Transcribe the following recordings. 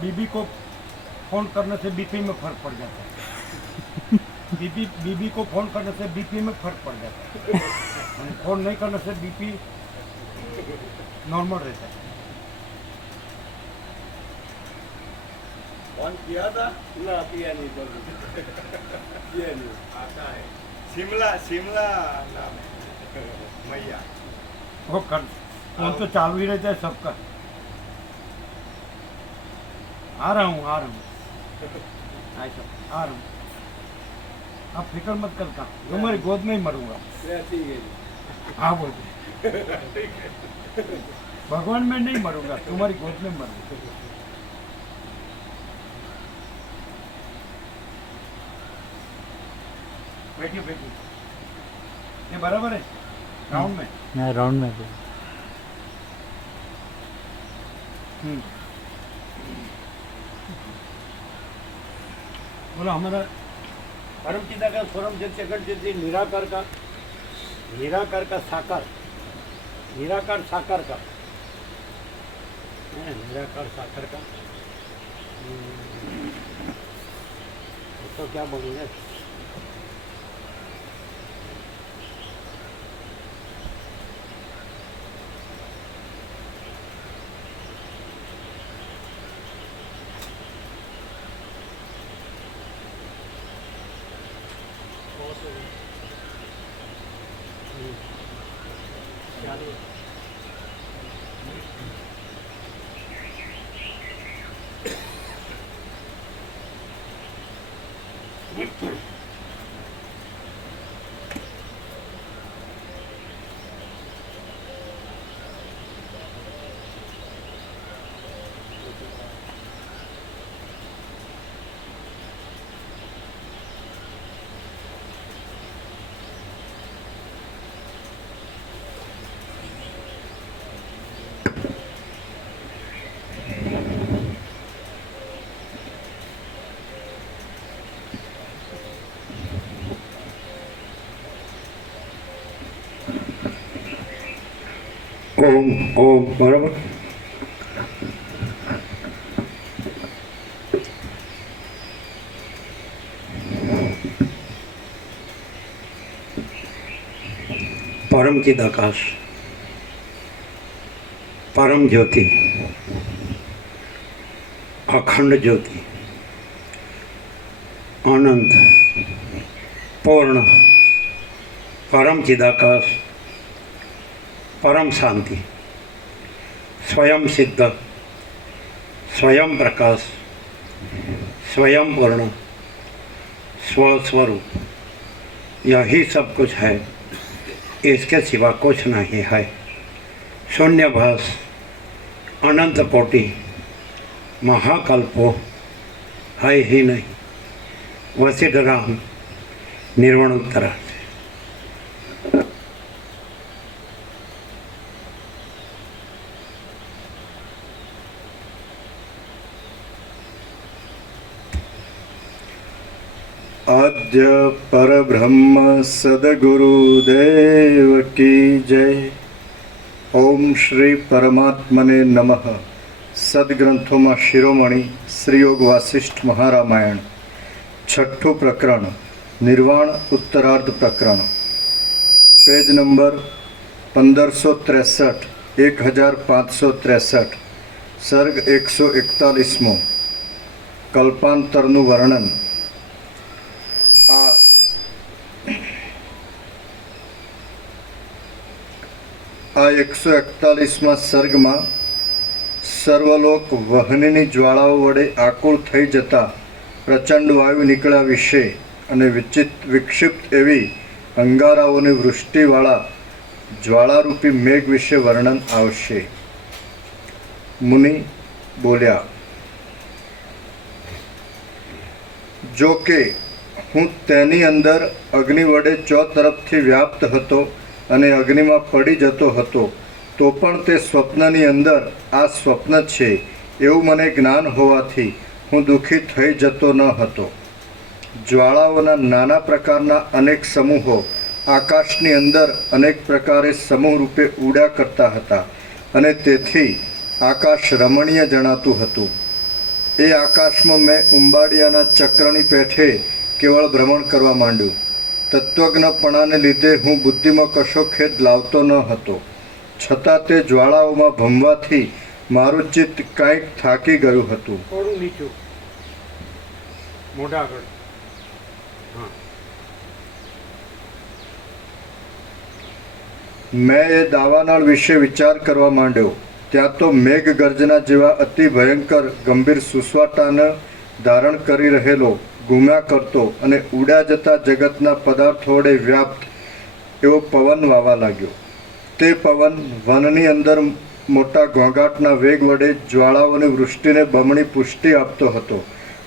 बीबी को फोन करने से बीपी में फर्क पड़ जाता है। बीबी को फोन करने से बीपी में फर्क पड़ जाता है। फोन नहीं करने से बीपी नॉर्मल रहता है। फोन किया था ना, किया नहीं तो किया नहीं आता है। शिमला नाम है मैया। वो कर फोन तो चालू ही रहता है सबका। आ रहा हूँ आ रहा हूँ। आप फिक्र मत करता, तुम्हारी गोद में ही मरूंगा। ठीक है। हाँ बोलते भगवान में नहीं मरूंगा, तुम्हारी गोद में मरूंगा। बैठिए बैठिए, ये बराबर है राउंड में। राउंड में बोलो हमारा परम पिता का स्वरम जैसे निराकार का साकार, निराकार साकार का, निराकार साकार का तो क्या बोलेंगे। ओम बराबर। परम चिदाकाश, परम ज्योति, अखंड ज्योति, अनंत पूर्ण परम चिदाकाश, परम शांति, स्वयं सिद्ध, स्वयं प्रकाश, स्वयं पूर्ण, स्वस्वरूप, यही सब कुछ है, इसके सिवा कुछ नहीं है। शून्यभास, अनंत कोटि, महाकल्पो है ही नहीं। वशिष्ठ राम निर्वाणोत्तरा। आद्य परब्रह्म सद्गुरुदेव की जय। ओम श्री परमात्मने नमः। सदग्रंथों में शिरोमणि श्री योग वासिष्ठ महारामायण, छठ्ठू प्रकरण, निर्वाण उत्तरार्ध प्रकरण, पेज नंबर 1563, 1563, सर्ग 141, कल्पांतरनु वर्णन। आ 141 सर्ग में सर्वलोक वहनीनी ज्वालाओ वडे आकुल थई जता प्रचंड वायु निकळ्या विषे अने विक्षिप्त एवी अंगाराओनी वृष्टिवाळा ज्वालारूपी मेघ विषे वर्णन आवशे। मुनि बोल्या, जो के हूँ तेनी अंदर अग्नि वडे चौ तरफथी व्याप्त हतो અને અગ્નિમાં પડી જતો હતો, તો પણ તે સ્વપ્નની અંદર આ સ્વપ્ન છે એવું મને જ્ઞાન હોવાથી હું દુઃખી થઈ જતો ન હતો. જ્વાળાઓના નાના પ્રકારના અનેક સમૂહો આકાશની અંદર અનેક પ્રકારે સમૂહ રૂપે ઉડ્યા કરતા હતા અને તેથી આકાશ રમણીય જણાતું હતું. એ આકાશમાં મેં ઉંબાડિયાના ચક્રની પેઠે કેવળ ભ્રમણ કરવા માંડ્યું. તત્વજ્ઞપણાને લીધે હું બુદ્ધિમાં કશો ખેદ લાવતો ન હતો, છતાં તે જ્વાળાઓમાં ભમવાથી મારું ચિત્ત કાંઈક થાકી ગયું હતું. થોડું નીચું, મોઢા આગળ. હા, મેં એ દાવાનળ વિશે વિચાર કરવા માંડ્યો. ત્યાં તો મેઘ ગર્જના જેવા અતિ ભયંકર ગંભીર સુસવાટાને ધારણ કરી રહેલો, ઘૂમ્યા કરતો અને ઉડ્યા જતા જગતના પદાર્થો વડે વ્યાપ્ત એવો પવન વાવા લાગ્યો. તે પવન વનની અંદર મોટા ઘોંઘાટના વેગ વડે જ્વાળાઓની વૃષ્ટિને બમણી પુષ્ટિ આપતો હતો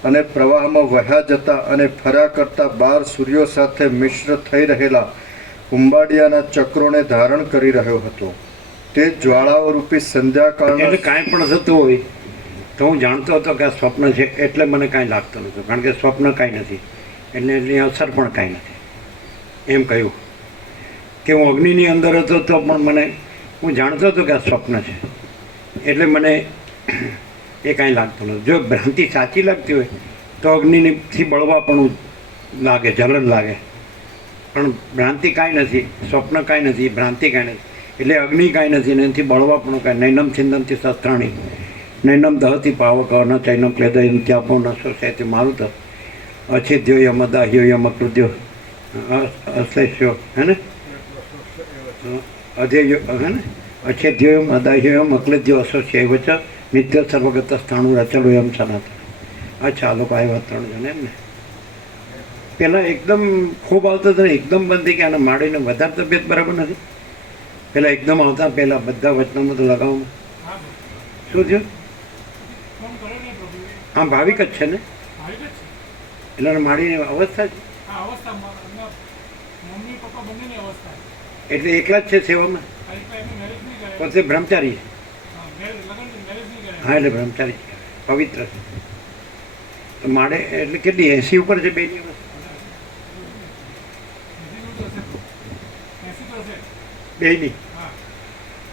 અને પ્રવાહમાં વહ્યા જતા અને ફર્યા કરતા 12 સૂર્યો સાથે મિશ્ર થઈ રહેલા ઉંબાડિયાના ચક્રોને ધારણ કરી રહ્યો હતો. તે જ્વાળાઓ રૂપી સંધ્યાકાળના એટલે કાંઈ પણ થતું હોય તો હું જાણતો હતો કે આ સ્વપ્ન છે, એટલે મને કાંઈ લાગતું નહોતું, કારણ કે સ્વપ્ન કાંઈ નથી એટલે એની અસર પણ કાંઈ નથી. એમ કહ્યું કે હું અગ્નિની અંદર હતો તો પણ હું જાણતો હતો કે આ સ્વપ્ન છે, એટલે મને એ કાંઈ લાગતું નહોતું. જો ભ્રાંતિ સાચી લાગતી હોય તો અગ્નિથી બળવા પણ લાગે, જલન લાગે, પણ ભ્રાંતિ કાંઈ નથી, સ્વપ્ન કાંઈ નથી, ભ્રાંતિ કાંઈ નથી, એટલે અગ્નિ કાંઈ નથી ને એનાથી બળવા પણ કાંઈ. નૈનમ છિંદંતી શસ્ત્રાણી નૈનમ દહતી પાવક ન ચૈનમ ક્લેદયમ ત્યાપો ન શોષયતિ મારુત અછેદ્યો યમ અદાહ્યો યમ અકૃત્યો અશ્લેષ્યો હે ને અધેયો હે ને અછેદ્યો યમ અદાહ્યો યમ અક્લેદ્યો અશોષ્ય વચ નિત્ય સર્વગત સ્થાણું રચલો યમ સનાતન. અચ્છા, આ લોકો આવ્યા 3 જણ એમ ને. પહેલાં એકદમ ખૂબ આવતો હતો ને એકદમ બંધ થઈ ગયા અને માડીને વધારે તબિયત બરાબર નથી. પહેલાં એકદમ આવતા પહેલાં બધા વચનામાં તો લગાવવામાં શું થયું? આમ ભાવિક જ છે ને, એટલે માડીની અવસ્થા છે એટલે એકલા જ છે સેવામાં, પોતે બ્રહ્મચારી છે. હા, એટલે બ્રહ્મચારી છે, પવિત્ર છે. તો માડે એટલે કેટલી 80 ઉપર છે બેની બેની,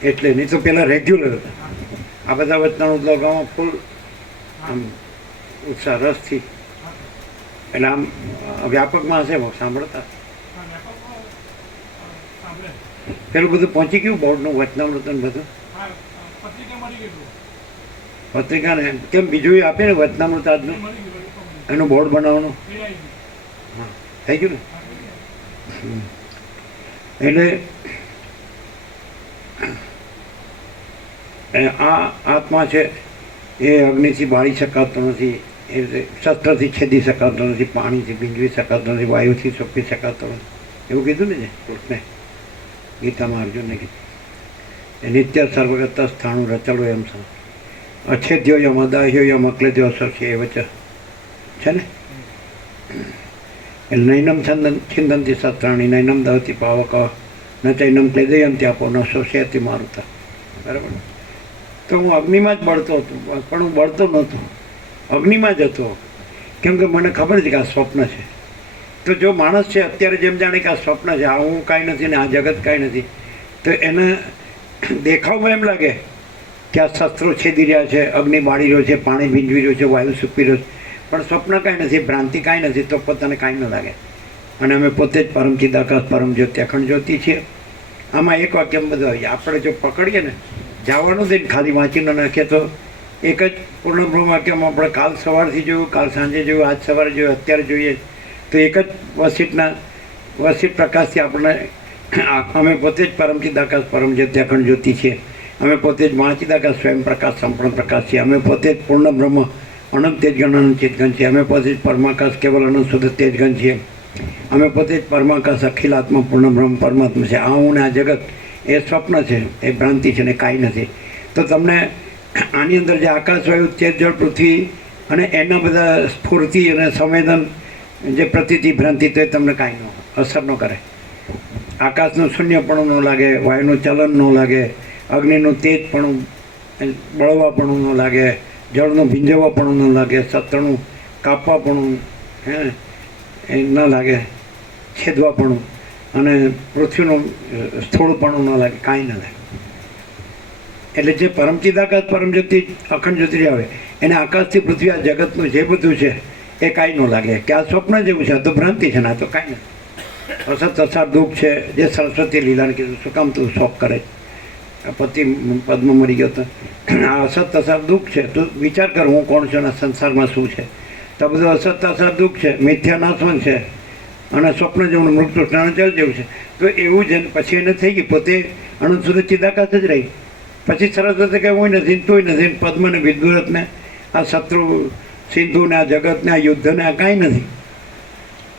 એટલે નહીં તો પેલા રેગ્યુલર હતા. આ બધા વચનાનું લગાવવામાં ફૂલ આમ ઉત્સાહ રસથી, એટલે આમ વ્યાપકમાં હશે સાંભળતા. પેલું બધું પહોંચી ગયું બોર્ડનું વચનામૃતનું બધું પત્રિકાને કેમ બીજું આપે ને વચનામૃત આજનું એનું બોર્ડ બનાવવાનું હા થઈ ગયું ને. એટલે આ આત્મા છે એ અગ્નિથી બાળી શકાતો નથી, એ શસ્ત્રથી છેદી શકાતો નથી, પાણીથી ભીંજવી શકાતો નથી, વાયુથી સોંપી શકાતો નથી, એવું કીધું ને કૃષ્ણે ગીતામાં અર્જુનને કીધું. એ નિત્ય સર્વગત સ્થાણું રચલો એમ અછેદ્યો યમ અદાહ્યો યમ અક્લેદ્યો અશોષ્ય એ વચ્ચે છે ને. એટલે નૈનમ છિંદંતી શસ્ત્રાણી નૈનમ દહતી પાવક ન ચૈનમ ક્લેદયમ ત્યાપો ન શોષ્યતિ મારુતા. બરાબર. તો હું અગ્નિમાં જ બળતો હતો, પણ હું બળતો નહોતો, અગ્નિમાં જ હતો, કેમ કે મને ખબર છે કે આ સ્વપ્ન છે. તો જો માણસ છે અત્યારે જેમ જાણે કે આ સ્વપ્ન છે, આ હું કાંઈ નથી ને આ જગત કાંઈ નથી, તો એને દેખાવમાં એમ લાગે કે આ શસ્ત્રો છેદી રહ્યા છે, અગ્નિ બાળી રહ્યો છે, પાણી ભીંજવી રહ્યો છે, વાયુ સૂપી રહ્યો છે, પણ સ્વપ્ન કાંઈ નથી, ભ્રાંતિ કાંઈ નથી, તો પોતાને કાંઈ ન લાગે. અને અમે પોતે જ પરમ ચિદાકાશ પરમ જ્યોતિ અખંડ જ્યોતિ છીએ. આમાં એક વાક્યમાં બધું આવી જાય. આપણે જો પકડીએ ને જવાનું દઈને ખાલી વાંચી ન નાખીએ તો એક જ પૂર્ણ બ્રહ્મ વાક્યમાં આપણે કાલ સવારથી જોયું, કાલ સાંજે જોયું, આજ સવારે જોયું, અત્યારે જોઈએ, તો એક જ વસિત પ્રકાશથી આપણને અમે પોતે જ પરમ ચિદાકાશ પરમ જ્યોતિ અખંડ જ્યોતિ છીએ. અમે પોતે જ મહાચિદાકાશ સ્વયં પ્રકાશ સંપૂર્ણ પ્રકાશ છીએ. અમે પોતે જ પૂર્ણ બ્રહ્મ અનંત તેજગણ અનંત ચેતગણ છીએ. અમે પોતે જ પરમાકાશ કેવલ અનંત શુદ્ધ તેજગણ છીએ. અમે પોતે જ પરમાકાશ અખિલ આત્મા પૂર્ણ બ્રહ્મ પરમાત્મા છે. આ હું ને આ જગત એ સ્વપ્ન છે, એ ભ્રાંતિ છે ને કાંઈ નથી. તો તમને આની અંદર જે આકાશ વાયુ તેજ જળ પૃથ્વી અને એના બધા સ્ફૂર્તિ અને સંવેદન જે પ્રતીતિ ભ્રાંતિ તો એ તમને કાંઈ અસર ન કરે. આકાશનું શૂન્યપણું ન લાગે, વાયુનું ચલન ન લાગે, અગ્નિનું તેજપણું બળવાપણું ન લાગે, જળનું ભીંજવાપણું ન લાગે, સતરણું કાપવાપણું એ ન લાગે, છેદવાપણું, અને પૃથ્વીનું સ્થૂળપણું ન લાગે, કાંઈ ન લાગે. એટલે જે પરમચિદાકાશ પરમજ્યોતિ અખંડ જ્યોતિ આવે એને આકાશથી પૃથ્વી આ જગતનું જે બધું છે એ કાંઈ ન લાગે કે આ સ્વપ્ન જેવું છે, આ તો ભ્રાંતિ છે ને, આ તો કાંઈ નથી. અસત અસાર દુઃખ છે જે સરસ્વતી લીલાને કીધું, શું કામ તું શોખ કરે, પતિ પદમાં મરી ગયો તો આ અસત અસાર દુઃખ છે, તું વિચાર કર હું કોણ છું અને સંસારમાં શું છે. તો બધું અસત અસાર દુઃખ છે, મિથ્યા નાશવંત છે અને સ્વપ્ન જેવું મૃત્યુ જળ જેવું છે. તો એવું જ પછી એને થઈ ગઈ પોતે અનંત સુધી ચિદાકાશ જ રહી. પછી સરસ્વતી કે હું નથી, તુંય નથી, પદ્મને વિદુરથને આ શત્રુ સિંધુને આ જગતને આ યુદ્ધને આ કાંઈ નથી.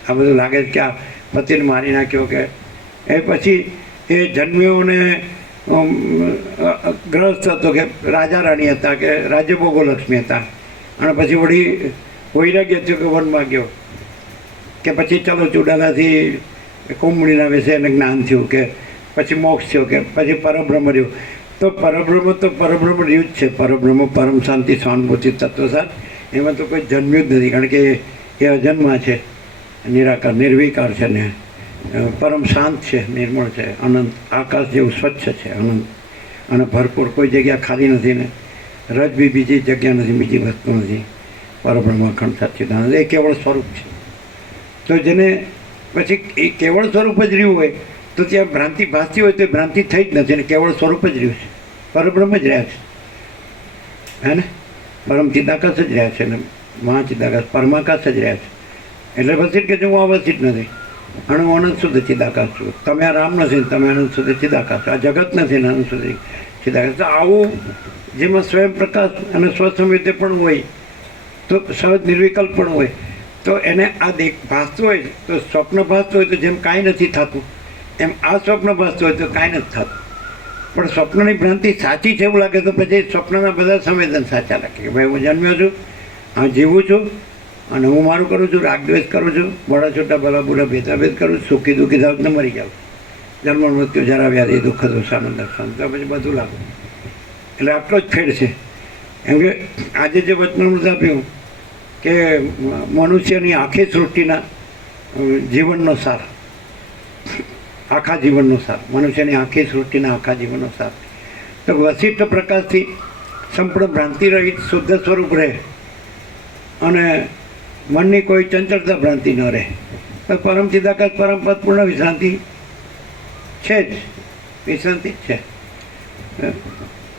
આ બધું લાગે છે કે આ પતિને મારી નાખ્યો કે એ પછી એ જન્મ્યો ને ગ્રસ્ત હતો કે રાજા રાણી હતા કે રાજ્યભોગો લક્ષ્મી હતા, અને પછી વળી વૈરાગ્ય થયો કે વનમાં ગયો કે પછી ચલો ચુડાલાથી કુંભળીના વિશે એને જ્ઞાન થયું કે પછી મોક્ષ થયો કે પછી પરબ્રહ્મ રહ્યું. તો પરબ્રહ્મ રહ્યું જ છે. પરબ્રહ્મ પરમ શાંતિ સહાનુભૂતિ તત્વસાર, એમાં તો કોઈ જન્મ્યું જ નથી, કારણ કે એ અજન્મા છે, નિરાકાર નિર્વિકાર છે ને પરમ શાંત છે, નિર્મળ છે, અનંત આકાશ જેવું સ્વચ્છ છે, અનંત અને ભરપૂર, કોઈ જગ્યા ખાલી નથી ને રજ બી બીજી જગ્યા નથી, બીજી વસ્તુ નથી. પરબ્રહ્મ અખંડ સચ્ચિદાનંદ એ કેવળ સ્વરૂપ છે. તો જેને પછી એ કેવળ સ્વરૂપ જ રહ્યું હોય તો ત્યાં ભ્રાંતિ ભાસતી હોય તો એ ભ્રાંતિ થઈ જ નથી, અને કેવળ સ્વરૂપ જ રહ્યું છે, પરબ્રહ્મ જ રહ્યા છે, હે ને, પરમ ચિદાકાશ જ રહ્યા છે ને મહાચિદાકાશ પરમાકાશ જ રહ્યા છે. એટલે વસિત કે હું આ વસિત નથી અને હું અનંત સુધી ચિદાકાશ છું. તમે આ રામ નથી, તમે અનંત સુધી ચિદાકાશ છો, આ જગત નથી ને અનંત સુધી ચિદાકાશ. તો આવું જેમાં સ્વયં પ્રકાશ અને સ્વસંવેદ્ય પણ હોય, તો સહજ નિર્વિકલ્પ પણ હોય, તો એને આ ભાસતું હોય તો સ્વપ્ન ભાસતું હોય તો જેમ કાંઈ નથી થતું એમ આ સ્વપ્ન ભાસતું હોય તો કાંઈ નથી થતું. પણ સ્વપ્નની ભ્રાંતિ સાચી છે એવું લાગે તો પછી સ્વપ્નના બધા સંવેદન સાચા લાગે કે ભાઈ હું જન્મ્યો છું, હા જીવું છું અને હું મારું કરું છું, રાગદ્વેષ કરું છું, બળા છોટા ભલા બુરા ભેદાભેદ કરું છું, સુખી દુઃખી થાવ ને મરી જાઉં, જન્મ મૃત્યુ જરા વ્યાધિ દુઃખ દોષાનંદ દર્શન, તો પછી બધું લાગુ. એટલે આટલો જ ફેર છે. એમ કે આજે જે વચનામૃત આપ્યું કે મનુષ્યની આખી સૃષ્ટિના જીવનનો સાર, આખા જીવનનો સાર, મનુષ્યની આખી સૃષ્ટિના આખા જીવનનો સાર, તો વશિષ્ઠ પ્રકાશથી સંપૂર્ણ ભ્રાંતિ રહિત શુદ્ધ સ્વરૂપ રહે અને મનની કોઈ ચંચળતા ભ્રાંતિ ન રહે તો પરમ ચિદાકાશ પરમ પદ પૂર્ણ વિશ્રાંતિ છે જ, વિશ્રાંતિ જ છે.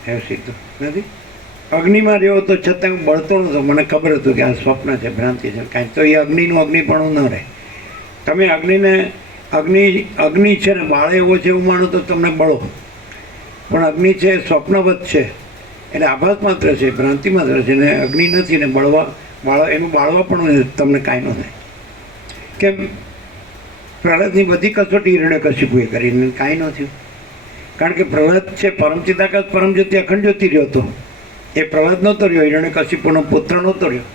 એવું સીધું નથી. અગ્નિમાં રહ્યો તો છતાં હું બળતો નહોતો, મને ખબર હતું કે આ સ્વપ્ન છે, ભ્રાંતિ છે કાંઈ, તો એ અગ્નિનું અગ્નિપણું ન રહે. તમે અગ્નિ છે ને બાળે એવો છે એવું માનો તો તમને બળો, પણ અગ્નિ છે સ્વપ્નવત છે, એટલે આભાસ માત્ર છે, ભ્રાંતિ માત્ર છે, ને અગ્નિ નથી ને એનું બાળવા પણ તમને કાંઈ ન થાય. કેમ? પ્રહલાદની બધી કસોટી હિરણ્યકશિપુએ કરીને કાંઈ ન થયું, કારણ કે પ્રહલાદ છે પરમ ચિદાકાશ પરમ જ્યોતિ અખંડ જ્યોતિ રહ્યો હતો, એ પ્રહલાદ નહોતો રહ્યો, હિરણ્યકશિપુનો પુત્ર નહોતો રહ્યો.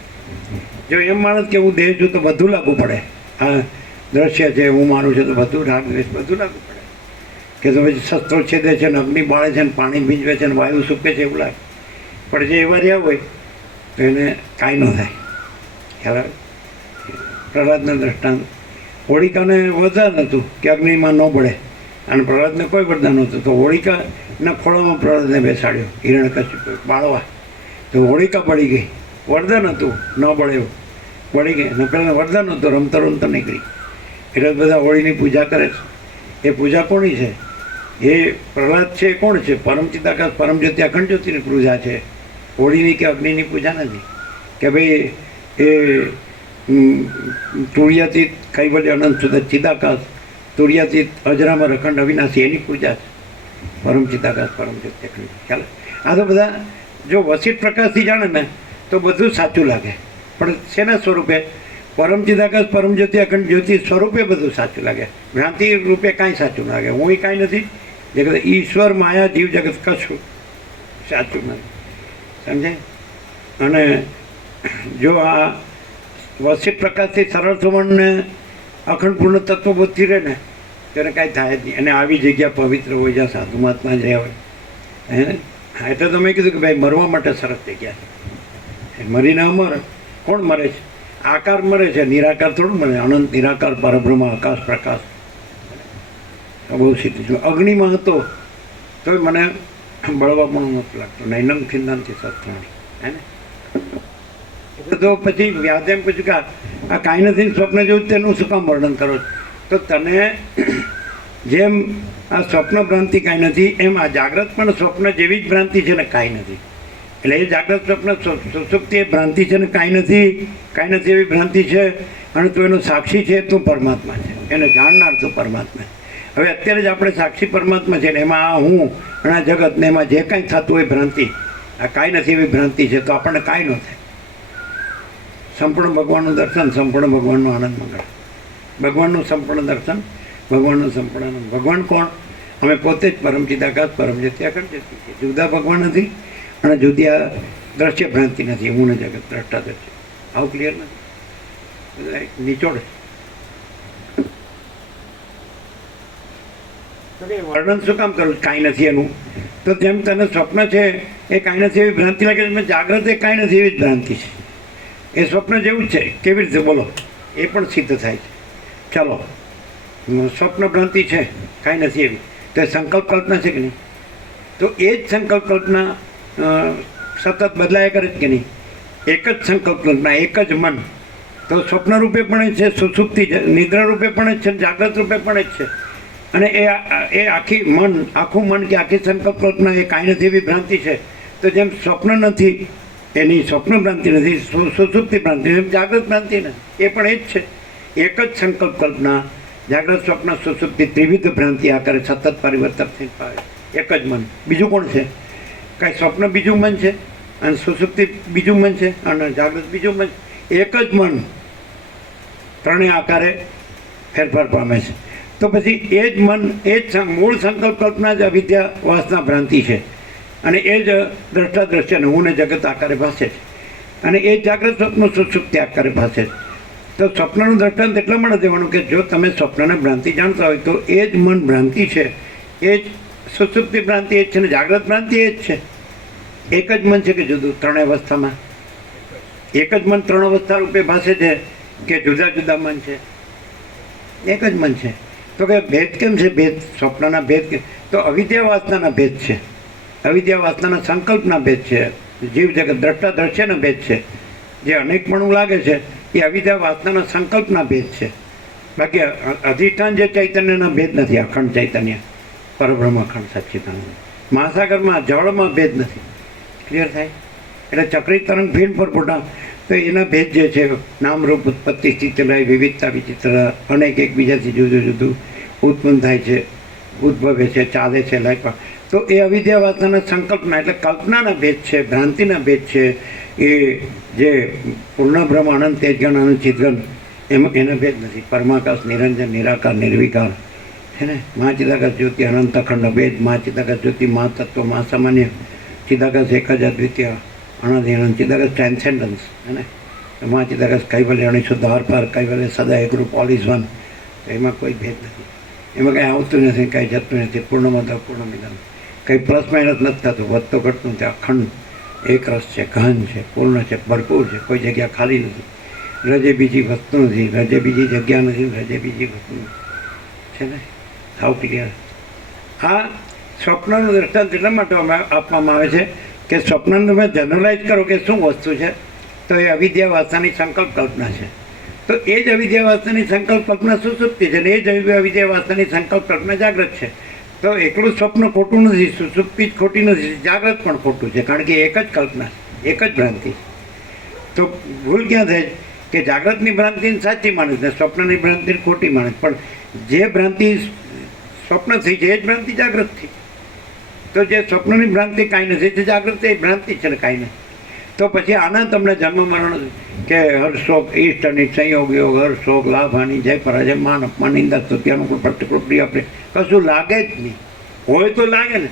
જો એમ માણસ કે હું દેહ છું તો બધું લાગુ પડે, હા દ્રશ્ય છે હું માનું છું તો બધું રાગ દ્વેષ બધું લાગુ પડે, કે તો પછી શસ્ત્રો છેદે છે ને અગ્નિ બાળે છે ને પાણી ભીંજવે છે ને વાયુ સૂકે છે એવું લાગે. પણ જે એવા રહ્યા હોય તો એને કાંઈ ન થાય. ખ્યાલ આવે? પ્રહલાદના દ્રષ્ટાંત હોળિકાને વરદાન હતું કે અગ્નિમાં ન બળે, અને પ્રહલાદને કોઈ વરદાન નહોતું, તો હોળિકાના ખોળામાં પ્રહલાદને બેસાડ્યો હિરણ્યકશિપુ બાળવા, તો હોળિકા બળી ગઈ. વરદાન હતું ન બળે એવું, બળી ગઈ, અને પેલા વરદાન હતું રમતા રમતા નીકળી. એટલે બધા હોળીની પૂજા કરે છે. એ પૂજા કોની છે? એ પ્રહલાદ છે એ કોણ છે? પરમ ચિદાકાશ પરમ જ્યોતિ અખંડ જ્યોતિની પૂજા છે, હોળીની કે અગ્નિની પૂજા નથી. કે ભાઈ એ તુર્યાતીત કૈવલ્ય અનંત સુધ ચિદાકાશ, તુર્યાતીત અજરામર અખંડ અવિનાશી એની પૂજા છે, પરમ ચિદાકાશ પરમ જ્યોતિ અખંડ. ખ્યાલ? આ તો બધા જો વસિત પ્રકાશથી જાણે ને તો બધું સાચું લાગે, પણ શેના સ્વરૂપે? પરમ ચિદાકાશ પરમ જ્યોતિ અખંડ જ્યોતિ સ્વરૂપે બધું સાચું લાગે, ભ્રાંતિ રૂપે કાંઈ સાચું લાગે. હું કાંઈ નથી, જગત ઈશ્વર માયા જીવ જગત કશું સાચું નથી. સમજાય? અને જો આ વસિત પ્રકાશથી સરળ સુવર્ણને અખંડ પૂર્ણ તત્વબોધથી રહે ને તેને કાંઈ થાય જ નહીં. અને આવી જગ્યા પવિત્ર હોય જ્યાં સાધુ મહાત્મા જ રહ્યા હોય, હે. એટલે તમે કીધું કે ભાઈ મરવા માટે સરસ જગ્યા છે, મરીને અમર. કોણ મરે છે? આકાર મરે છે, નિરાકાર થોડું મરે. અનંત નિરાકાર પરબ્રહ્મ આકાશ પ્રકાશ બહુ સીધું છું. અગ્નિમાં હતો તોય મને બળવા પણ નહોતું લાગતું. નૈનમ ખિંદાનથી સત્રાણી, હે ને? એટલે તો પછી વ્યાસે એમ પૂછ્યું કે આ કાંઈ નથી, સ્વપ્ન જેવું તેનું શું કામ વર્ણન કરો છો? તો તને જેમ આ સ્વપ્ન ભ્રાંતિ કાંઈ નથી, એમ આ જાગ્રત પણ સ્વપ્ન જેવી જ ભ્રાંતિ છે ને કાંઈ નથી. એટલે એ જાગ્રત સ્વપ્ન સુષુપ્તિ એ ભ્રાંતિ છે ને કાંઈ નથી એવી ભ્રાંતિ છે. અને તું એનો સાક્ષી છે, તું પરમાત્મા છે, એને જાણનાર તું પરમાત્મા. હવે અત્યારે જ આપણે સાક્ષી પરમાત્મા છે ને એમાં આ હું અને આ જગત ને એમાં જે કાંઈ થતું હોય ભ્રાંતિ, આ કાંઈ નથી એવી ભ્રાંતિ છે, તો આપણને કાંઈ ન થાય. સંપૂર્ણ ભગવાનનું દર્શન, સંપૂર્ણ ભગવાનનો આનંદ મંગળ. ભગવાનનું સંપૂર્ણ દર્શન, ભગવાનનું સંપૂર્ણ આનંદ. ભગવાન કોણ? અમે પોતે જ પરમ ચિદાકાશ પરમ જ્યોતિ આગળ જતી છે. જુદા ભગવાન નથી અને જુદી આ દ્રશ્ય ભ્રાંતિ નથી. હું ને જગત દ્રષ્ટા દ્રશ્ય. આવું ક્લિયર નથી? બધા એક નિચોડ વર્ણન શું કામ કરું? કાંઈ નથી એનું. તો જેમ તને સ્વપ્ન છે એ કાંઈ નથી એવી ભ્રાંતિ લાગે છે, જાગ્રત એ કાંઈ નથી એવી જ ભ્રાંતિ છે. એ સ્વપ્ન જેવું જ છે. કેવી રીતે બોલો? એ પણ સિદ્ધ થાય છે. ચાલો, સ્વપ્ન ભ્રાંતિ છે, કાંઈ નથી એવી, તો એ સંકલ્પ કલ્પના છે કે નહીં? તો એ જ સંકલ્પ કલ્પના સતત બદલાયા કરે છે કે નહીં? એક જ સંકલ્પ કલ્પના, એક જ મન. તો સ્વપ્ન રૂપે પણ જ છે, સુષુપ્તિ નિદ્રા રૂપે પણ જ છે, જાગ્રત રૂપે પણ જ છે. અને એ આખું મન કે આખી સંકલ્પ કલ્પના એ કાંઈ નથી એવી ભ્રાંતિ છે. તો જેમ સ્વપ્ન નથી એની સ્વપ્ન ભ્રાંતિ નથી, સુષુપ્તિ ભ્રાંતિ નથી, જાગ્રત ભ્રાંતિ નથી, એ પણ એ જ છે. એક જ સંકલ્પ કલ્પના, જાગ્રત સ્વપ્ન સુષુપ્તિ ત્રિવિધ ભ્રાંતિ આકારે સતત પરિવર્તન થઈ પાવે. એક જ મન. બીજું કોણ છે? કાંઈ સ્વપ્ન બીજું મન છે અને સુષુપ્તિ બીજું મન છે અને જાગ્રત બીજું મન. એક જ મન ત્રણેય આકારે ફેરફાર પામે છે. તો પછી એ જ મન, એ જ મૂળ સંકલ્પ કલ્પના જ અવિદ્યા વાસના ભ્રાંતિ છે. અને એ જ દ્રષ્ટા દ્રશ્યને હું ને જગત આકારે ભાસે છે. અને એ જાગ્રત સ્વપ્ન સુષુપ્તિ આકારે ભાસે છે. તો સ્વપ્નનું દ્રષ્ટાંત એટલા માટે દેવાનું કે જો તમે સ્વપ્નને ભ્રાંતિ જાણતા હોય તો એ જ મન ભ્રાંતિ છે, એ જ સુષુપ્તિ ભ્રાંતિ એ જ છે ને જાગ્રત ભ્રાંતિ એ જ છે. એક જ મન છે કે જુદું ત્રણેય અવસ્થામાં? એક જ મન ત્રણ અવસ્થા રૂપે ભાસે છે કે જુદા જુદા મન છે? એક જ મન છે. તો કે ભેદ કેમ છે? ભેદ સ્વપ્નના ભેદ કે તો અવિદ્યા વાસનાના ભેદ છે, અવિદ્યા વાસનાના સંકલ્પના ભેદ છે, જીવ જગત દ્રષ્ટા દ્રશ્યના ભેદ છે. જે અનેકપણું લાગે છે એ અવિદ્યા વાસનાના સંકલ્પના ભેદ છે. બાકી અધિષ્ઠાન જે ચૈતન્યના ભેદ નથી. અખંડ ચૈતન્ય પરબ્રહ્મ અખંડ સચ્ચિદાનંદ. મહાસાગરમાં જળમાં ભેદ નથી. ક્લિયર થાય? એટલે ચક્રી તરંગ ફીણ પર ફોટા તો એના ભેદ જે છે નામરૂપ ઉત્પત્તિ સ્થિતિ લય વિવિધતા વિચિત્ર અનેક એકબીજાથી જુદું જુદું ઉત્પન્ન થાય છે, ઉદ્ભવે છે, ચાલે છે, લાય. તો એ અવિદ્યા વાસનાના સંકલ્પના એટલે કલ્પનાના ભેદ છે, ભ્રાંતિના ભેદ છે. એ જે પૂર્ણ બ્રહ્મ આનંદ તેજગણ આનંદ ચિદગણ એમાં એના ભેદ નથી. પરમાકાશ નિરંજન નિરાકાર નિર્વિકાર છે ને. મહાચિદાકાશ જ્યોતિ અનંત અખંડ ભેદ, મહાચિદાકાશ જ્યોતિ મહાતત્વ મહાસામાન્ય, ચિદાકાશ એક જ અદ્વિતીય અનંત અનંત, ચિદાકાશ ટ્રાન્સેન્ડન્સ છે ને. મહાચિદાકાશ કૈવલ્ય અણિશુદ્ધ હર પાર કૈવલ્ય સદા એકરૂપ ઓલ ઇઝ વન. એમાં કોઈ ભેદ નથી. એમાં કંઈ આવતું નથી, કંઈ જતું નથી. પૂર્ણમદ પૂર્ણમિદમ. કંઈ પ્લસ માઇનસ નથી થતું, વધતો ઘટતું નથી. અખંડ એક રસ છે, ગહન છે, પૂર્ણ છે, ભરપૂર છે. કોઈ જગ્યા ખાલી નથી. રજે બીજી વસ્તુ નથી, રજે બીજી જગ્યા નથી, રજે બીજી વસ્તુ નથી. છે ને? સાવ ક્લિયર. આ સ્વપ્નનું દ્રષ્ટાંત એટલા માટે આપવામાં આવે છે કે સ્વપ્નને તમે જનરલાઇઝ કરો કે શું વસ્તુ છે, તો એ અવિદ્યા વાસનાની સંકલ્પ કલ્પના છે. તો એ જ અવિદ્યા વાસનાની સંકલ્પ કલ્પના સુષુપ્તિ છે, અને એ જ અવિદ્યા વાસનાની સંકલ્પ કલ્પના જાગ્રત છે. તો એકલું સ્વપ્ન ખોટું નથી, સુષુપ્તિ જ ખોટી નથી, જાગ્રત પણ ખોટું છે, કારણ કે એક જ કલ્પના, એક જ ભ્રાંતિ. તો ભૂલ ક્યાં થાય કે જાગ્રતની ભ્રાંતિને સાચી માણસ ને સ્વપ્નની ભ્રાંતિને ખોટી માણસ. પણ જે ભ્રાંતિ સ્વપ્ન થઈ છે એ જ ભ્રાંતિ જાગ્રત થઈ. તો જે સ્વપ્નની ભ્રાંતિ કાંઈ નથી, જે જાગ્રત એ ભ્રાંતિ છે ને કાંઈ નથી. તો પછી આના તમને જન્મ મરણ કે હર્ષોક ઈષ્ટ અનિષ્ટ સંયોગ યોગ હર્ષોક લાભ હાનિ જય પરાજય માન અપમાન નિંદા સ્તુતિ અનુકૂળ પ્રતિકૂળ પ્રિય પ્રિય કશું લાગે જ નહીં. હોય તો લાગે ને.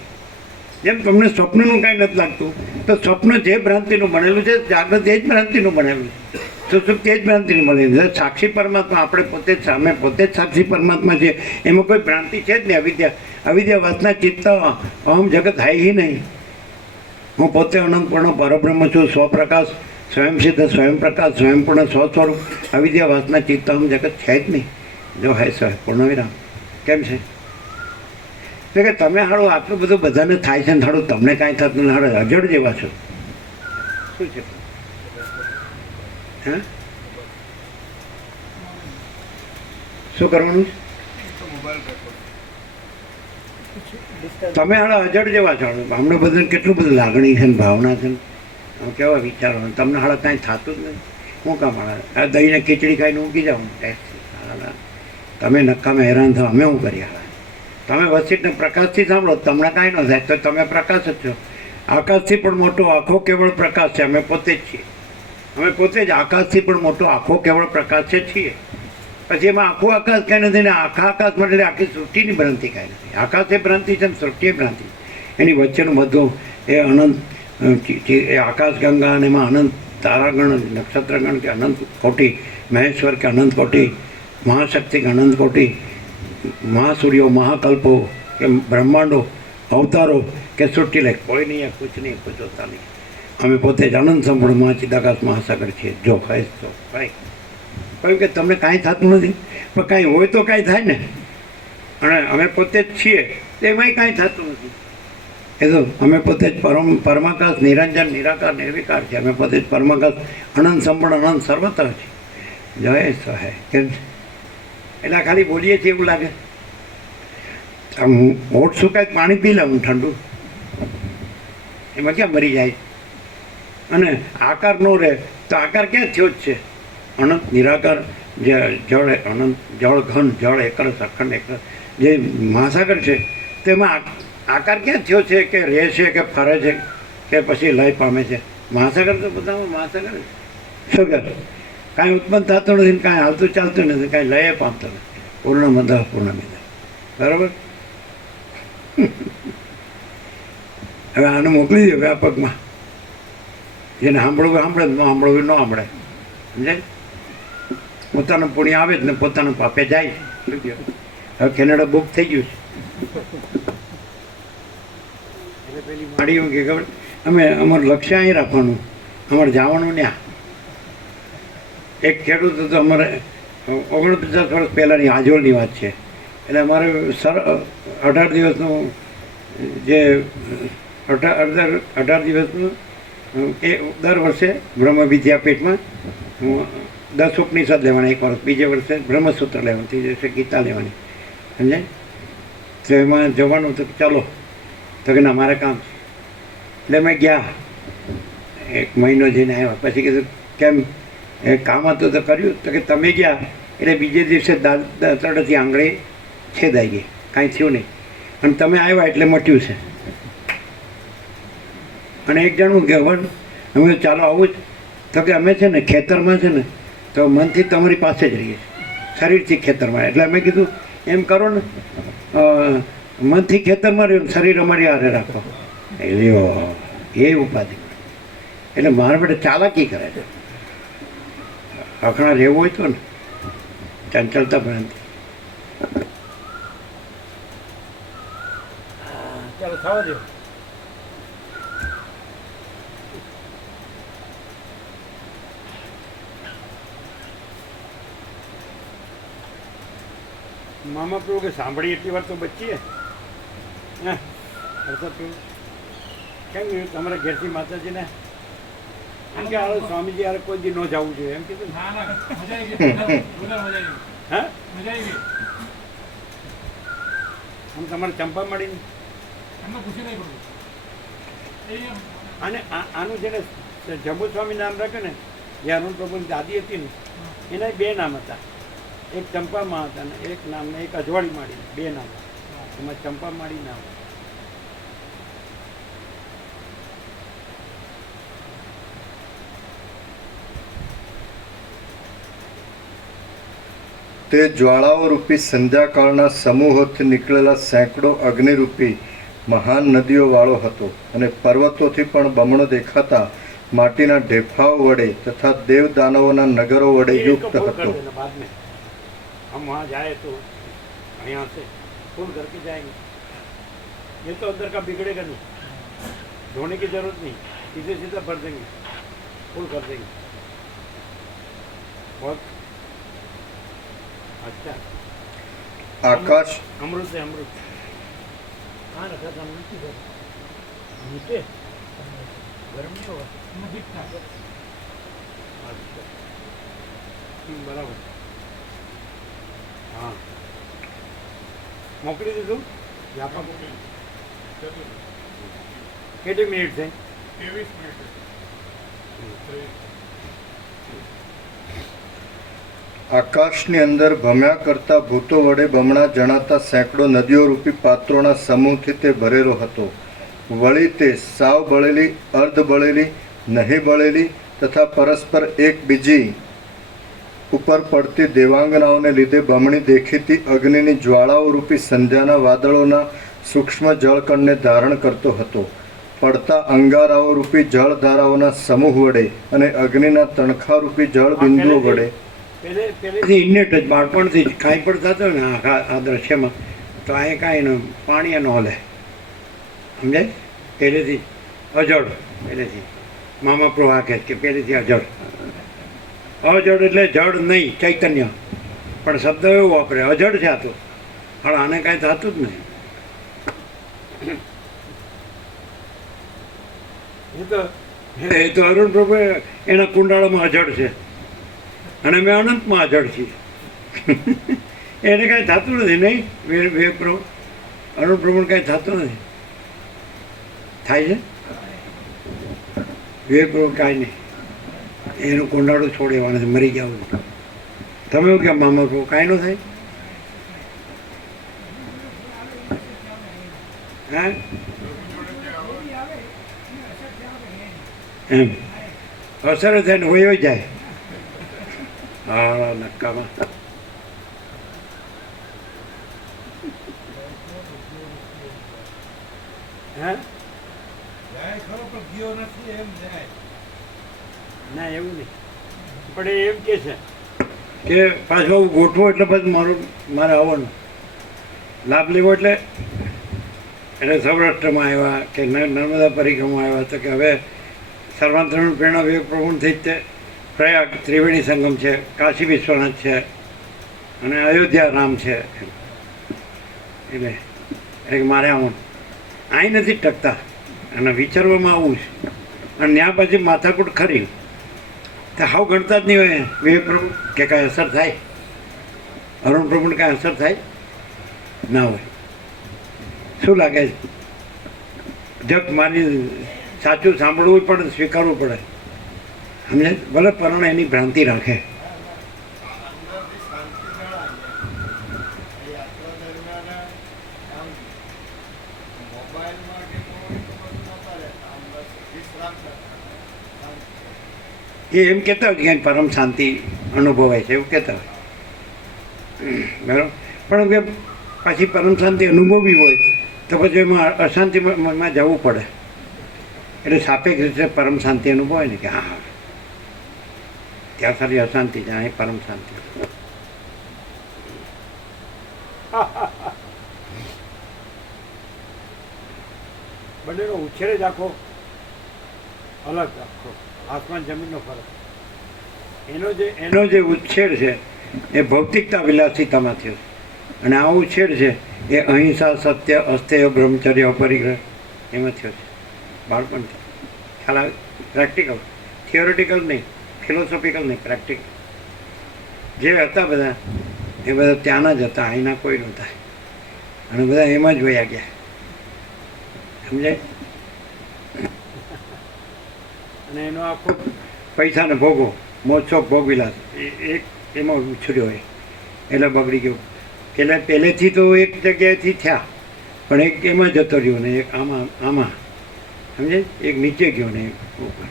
જેમ તમને સ્વપ્નનું કાંઈ નથી લાગતું, તો સ્વપ્ન જે ભ્રાંતિનું બનેલું છે, જાગ્રત એ જ ભ્રાંતિનું બનેલું છે, સુષુપ્તિ એ જ ભ્રાંતિનું બનેલું છે. સાક્ષી પરમાત્મા આપણે પોતે જ, અમે પોતે જ સાક્ષી પરમાત્મા છીએ. એમાં કોઈ ભ્રાંતિ છે જ નહીં. અવિદ્યા વાસના ચિત્ત અહમ જગત હાઈ નહીં. હું પોતે અનંતપૂર્ણ પરબ્રહ્મ છું, સ્વપ્રકાશ સ્વયં સિદ્ધ, સ્વયં પ્રકાશ, સ્વયંપૂર્ણ, સ્વસ્વરૂપ, અવિદ્યા વાસના ચિત્તમ જગત છે જ નહીં. જો હે સો પૂર્ણ વિરામ. કેમ છે તો કે તમે હાડું આટલું બધું બધાને થાય છે ને હાડું તમને કાંઈ થતું ને હાડું અજડ જેવા છો. શું છે હા શું કરવાનું છે? તમે હાડો અજડ જેવા છો. હમણાં બધાને કેટલું બધું લાગણી છે ને ભાવના છે ને કેવા વિચારો, તમને હાડા કાંઈ થતું જ નહીં. હું કામ આ દહીંને ખીચડી ખાઈને ઊંઘી જાઉં. તમે નક્કામાં હેરાન થાવ, અમે શું કરીએ? તમે વસીટને પ્રકાશથી સાંભળો, તમને કાંઈ ન થાય તો તમે પ્રકાશ જ છો. આકાશથી પણ મોટો આખો કેવળ પ્રકાશ છે. અમે પોતે જ છીએ. અમે પોતે જ આકાશથી પણ મોટો આખો કેવળ પ્રકાશ છે છીએ. પછી એમાં આખું આકાશ કાંઈ નથી ને આખા આકાશમાં એટલે આખી સૃષ્ટિની ભ્રાંતિ કાંઈ નથી. આકાશ એ ભ્રાંતિ છે ને સૃષ્ટિ એ ભ્રાંતિ. એની વચ્ચેનું બધું એ અનંત એ આકાશગંગા અને એમાં અનંત તારાગણ, નક્ષત્રગણ કે અનંત કોટી, મહેશ્વર કે અનંત કોટી, મહાશક્તિ કે અનંત કોટી, મહાસૂર્યો, મહાકલ્પો કે બ્રહ્માંડો, અવતારો કે સૃષ્ટિ લે કોઈ નહીં, કુછ નહીં, કુછ હોતા નહીં. અમે પોતે જ આનંદ સંપૂર્ણ મહાચિદાકાશ મહાસાગર છીએ. જો ખાઈશ તો કાંઈ કહ્યું કે તમને કાંઈ થતું નથી, પણ કાંઈ હોય તો કાંઈ થાય ને. અને અમે પોતે જ છીએ એમાંય કાંઈ થતું નથી. એ તો અમે પોતે જ પરમાકાશ, નિરંજન, નિરાકાર, નિર્વિકાર છે. અમે પોતે જ પરમાકાશ, અનંત સંપૂર્ણ, અનંત સર્વત્ર છે. જય સહાય. કેમ છે એટલે ખાલી બોલીએ છીએ એવું લાગે. આમ હોઠ સુકાય પાણી પી લઉં ઠંડુ, એમાં ક્યાં મરી જાય. અને આકાર ન રહે તો આકાર ક્યાં થયો જ છે? અનંત નિરાકાર જે જળ, અનંત જળ ઘન, જળ એકરસ, અખંડ એકરસ જે મહાસાગર છે તેમાં આકાર ક્યાં થયો છે કે રહે છે કે ફરે છે કે પછી લય પામે છે? મહાસાગર તો બધામાં મહાસાગર શું કે કાંઈ ઉત્પન્ન થતું નથી, કાંઈ હાલતું ચાલતું નથી, કાંઈ લય પામતું નથી. પૂર્ણમદ પૂર્ણમિદ. બરાબર. હવે આને મોકલી દો વ્યાપકમાં. જેને સાંભળવું સાંભળે, ન સાંભળવું ન સાંભળે. સમજાય? પોતાનું પુણ્ય આવે જ ને પોતાનું પાપે જાય. હવે કેનેડા બુક થઈ ગયું છે. એટલે પેલી માડીઓ કે ખબર અમે અમારું લક્ષ્ય અહીં રાખવાનું, અમારે જવાનું ત્યાં. એક ખેડૂત હતો અમારે 49 વર્ષ પહેલાંની આજોલની વાત છે. એટલે અમારે 18 દિવસનું જે 18 દિવસનું એ દર વર્ષે બ્રહ્મ વિદ્યાપીઠમાં 10 ઉપનિષદ લેવાના એક વર્ષ, બીજે વર્ષે બ્રહ્મસૂત્ર લેવાનું, ત્રીજે વર્ષે ગીતા લેવાની. સમજાય? તો એમાં જવાનું તો ચાલો તો કે ના મારે કામ છે. એટલે અમે ગયા, 1 મહિનો જઈને આવ્યા. પછી કીધું કેમ એ કામ હતું તો કર્યું? તો કે તમે ગયા એટલે બીજે દિવસે તળેથી આંગળી છેદાઈ ગઈ, કાંઈ થયું નહીં. અને તમે આવ્યા એટલે મટ્યું છે. અને એક જણું કે હવે અમે ચાલો આવું જ. તો કે અમે છે ને ખેતરમાં છે ને તો મનથી તમારી પાસે જ રહીએ, શરીરથી ખેતરમાં. એટલે અમે કીધું એમ કરો ને, મનથી ખેતરમાં રહ્યું, શરીર અમારી હારે રાખો. લ્યો એ ઉપાધિ. એટલે મારા માટે ચાલાકી કરે છે. અખણા રહેવું હોય તો ને ચંચળતા ભ્રાંતિ. ચાલો થવા દો. મામા પ્રભુ કે સાંભળી એટલી વાર તો બચીએ. હા હર્ષદ પ્રભુ કેમ કીધું તમારા ઘેરથી માતાજીને એમ કે હાલો સ્વામીજી યાર કોઈ દી ન જવું જોઈએ એમ કીધું? હા આમ તમારે ચંપા મળીને અને આનું જેને જંબુ સ્વામી નામ રાખ્યું ને, જે અરુણ પ્રભુની દાદી હતી ને, એના 2 નામ હતા. એક ચંપા માં હતા ને એક નામ ને એક અજવાળી માડી, 2 નામ. એમાં ચંપા માડી નામ. તે જ્વાળાઓ રૂપી સંધ્યાકાળના સમૂહોથી નીકળેલા સેંકડો અગ્નિરૂપી મહાન નદીઓ વાળો હતો અને પર્વતોથી પણ બમણો દેખાતા માટીના ઢેફાઓ વડે તથા દેવ દાનવોના નગરો વડે યુક્ત હતો. हम वहाँ जाए तो यहाँ से फुल करके जाएंगे. ये तो अंदर का बिगड़ेगा नहीं, धोने की जरूरत नहीं, सीधे सीधा भर देंगे. फुल कर देंगे बहुत अच्छा આકાશ अमृत है अमृत हाँ रखा था हमने किधर नीचे गर्म नहीं होगा अच्छा बराबर हाँ मोकली दीधું યાપા કેટલી મિનિટ છે આકાશની અંદર ભમ્યા કરતા ભૂતો વડે બમણા જણાતા સેંકડો નદીઓ રૂપી પાત્રોના સમૂહથી તે ભરેલો હતો. વળી તે સાવ બળેલી, અર્ધ બળેલી, નહીં બળેલી તથા પરસ્પર એકબીજી ઉપર પડતી દેવાંગનાઓને લીધે બમણી દેખીતી અગ્નિની જ્વાળાઓ રૂપી સંધ્યાના વાદળોના સૂક્ષ્મ જળકણને ધારણ કરતો હતો. પડતા અંગારાઓ રૂપી જળધારાઓના સમૂહ વડે અને અગ્નિના તણખા રૂપી જળ બિંદુઓ વડે પહેલેથી ઇન્નેટ જ બાળપણથી જ કાંઈ પણ થતો ને આ દ્રશ્યમાં તો અહીં કાંઈ ન પાણી ન હલે સમજાય પહેલેથી અજળ પહેલેથી મામા પ્રો હાકે કે પહેલેથી અજળ અજળ એટલે જળ નહીં ચૈતન્ય પણ શબ્દ એવો વાપરે અજળ છે આ તો પણ આને કાંઈ થતું જ નહીં એ તો અરુણ પ્રભુ એના કુંડાળામાં અજળ છે અને અમે અનંતમાં અજળ છીએ એને કાંઈ થતું નથી નહીં વે પ્રભુ અરુણ પ્રભુને કાંઈ થતું નથી થાય છે વે પ્રભુ કાંઈ નહીં એનું કુંડાળું છોડી દેવાનું છે મરી જવું તમે એવું કેમ મામા પ્રભુ કાંઈ ન થાય હા એમ અસર થાય ને વયો જાય હા નક્કામાં હે ના એવું નહીં પણ એ એમ કે છે કે પાછું આવું ગોઠવો એટલે પછી મારે આવવાનું લાભ લેવો એટલે સૌરાષ્ટ્રમાં આવ્યા કે નર્મદા પરિક્રમા આવ્યા તો કે હવે સર્વાંતરણ પ્રેરણા વિવેક પ્રભુથી જ તે પ્રયાગ ત્રિવેણી સંગમ છે, કાશી વિશ્વનાથ છે અને અયોધ્યા રામ છે એટલે મારે આવવાનું અહીં નથી ટકતા અને વિચારવામાં આવું છે અને ત્યાં પછી માથાકૂટ ખરી તો હાવ ગણતા જ નહીં હોય વિવેક પ્રભુ કે કાંઈ અસર થાય અરુણ પ્રભુને કાંઈ અસર થાય ના હોય શું લાગે છે જગ મારી સાચું સાંભળવું પણ સ્વીકારવું પડે સમજે ભલે પરણ એની ભ્રાંતિ રાખે એ એમ કહેતા હોય કે ક્યાંય પરમ શાંતિ અનુભવાય છે એવું કહેતા હોય બરાબર પણ કે પાછી પરમ શાંતિ અનુભવવી હોય તો પછી એમાં અશાંતિમાં જવું પડે એટલે સાપેક્ષ રીતે પરમ શાંતિ અનુભવાય ને કે હા ત્યાં સારી અશાંતિ છે અહીં પરમ શાંતિ બંનેનો ઉછેર જ આખો અલગ આખો આસમાન જમીનનો ફરક એનો જે ઉછેર છે એ ભૌતિકતા વિલાસિતામાં થયો અને આ ઉછેર છે એ અહિંસા સત્ય અસ્થેય બ્રહ્મચર્ય અપરિગ્રહ એમાં થયો છે બાળપણથી ખ્યાલ આવે પ્રેક્ટિકલ થિયોરિટિકલ નહીં ફિલોસોફિકલ નહીં પ્રેક્ટિકલ જે હતા બધા એ બધા ત્યાંના જ હતા અહીંના કોઈ નહોતા અને બધા એમાં જ વયા ગયા સમજાય અને એનો આખો પૈસાને ભોગો મોજશોખ ભોગવિલાસ એક એમાં ઉછર્યો હોય એટલે બગડી ગયો એટલે પહેલેથી તો એક જગ્યાએથી થયા પણ એક એમાં જતો રહ્યો ને એક આમાં સમજે એક નીચે ગયો ને એક ઉપર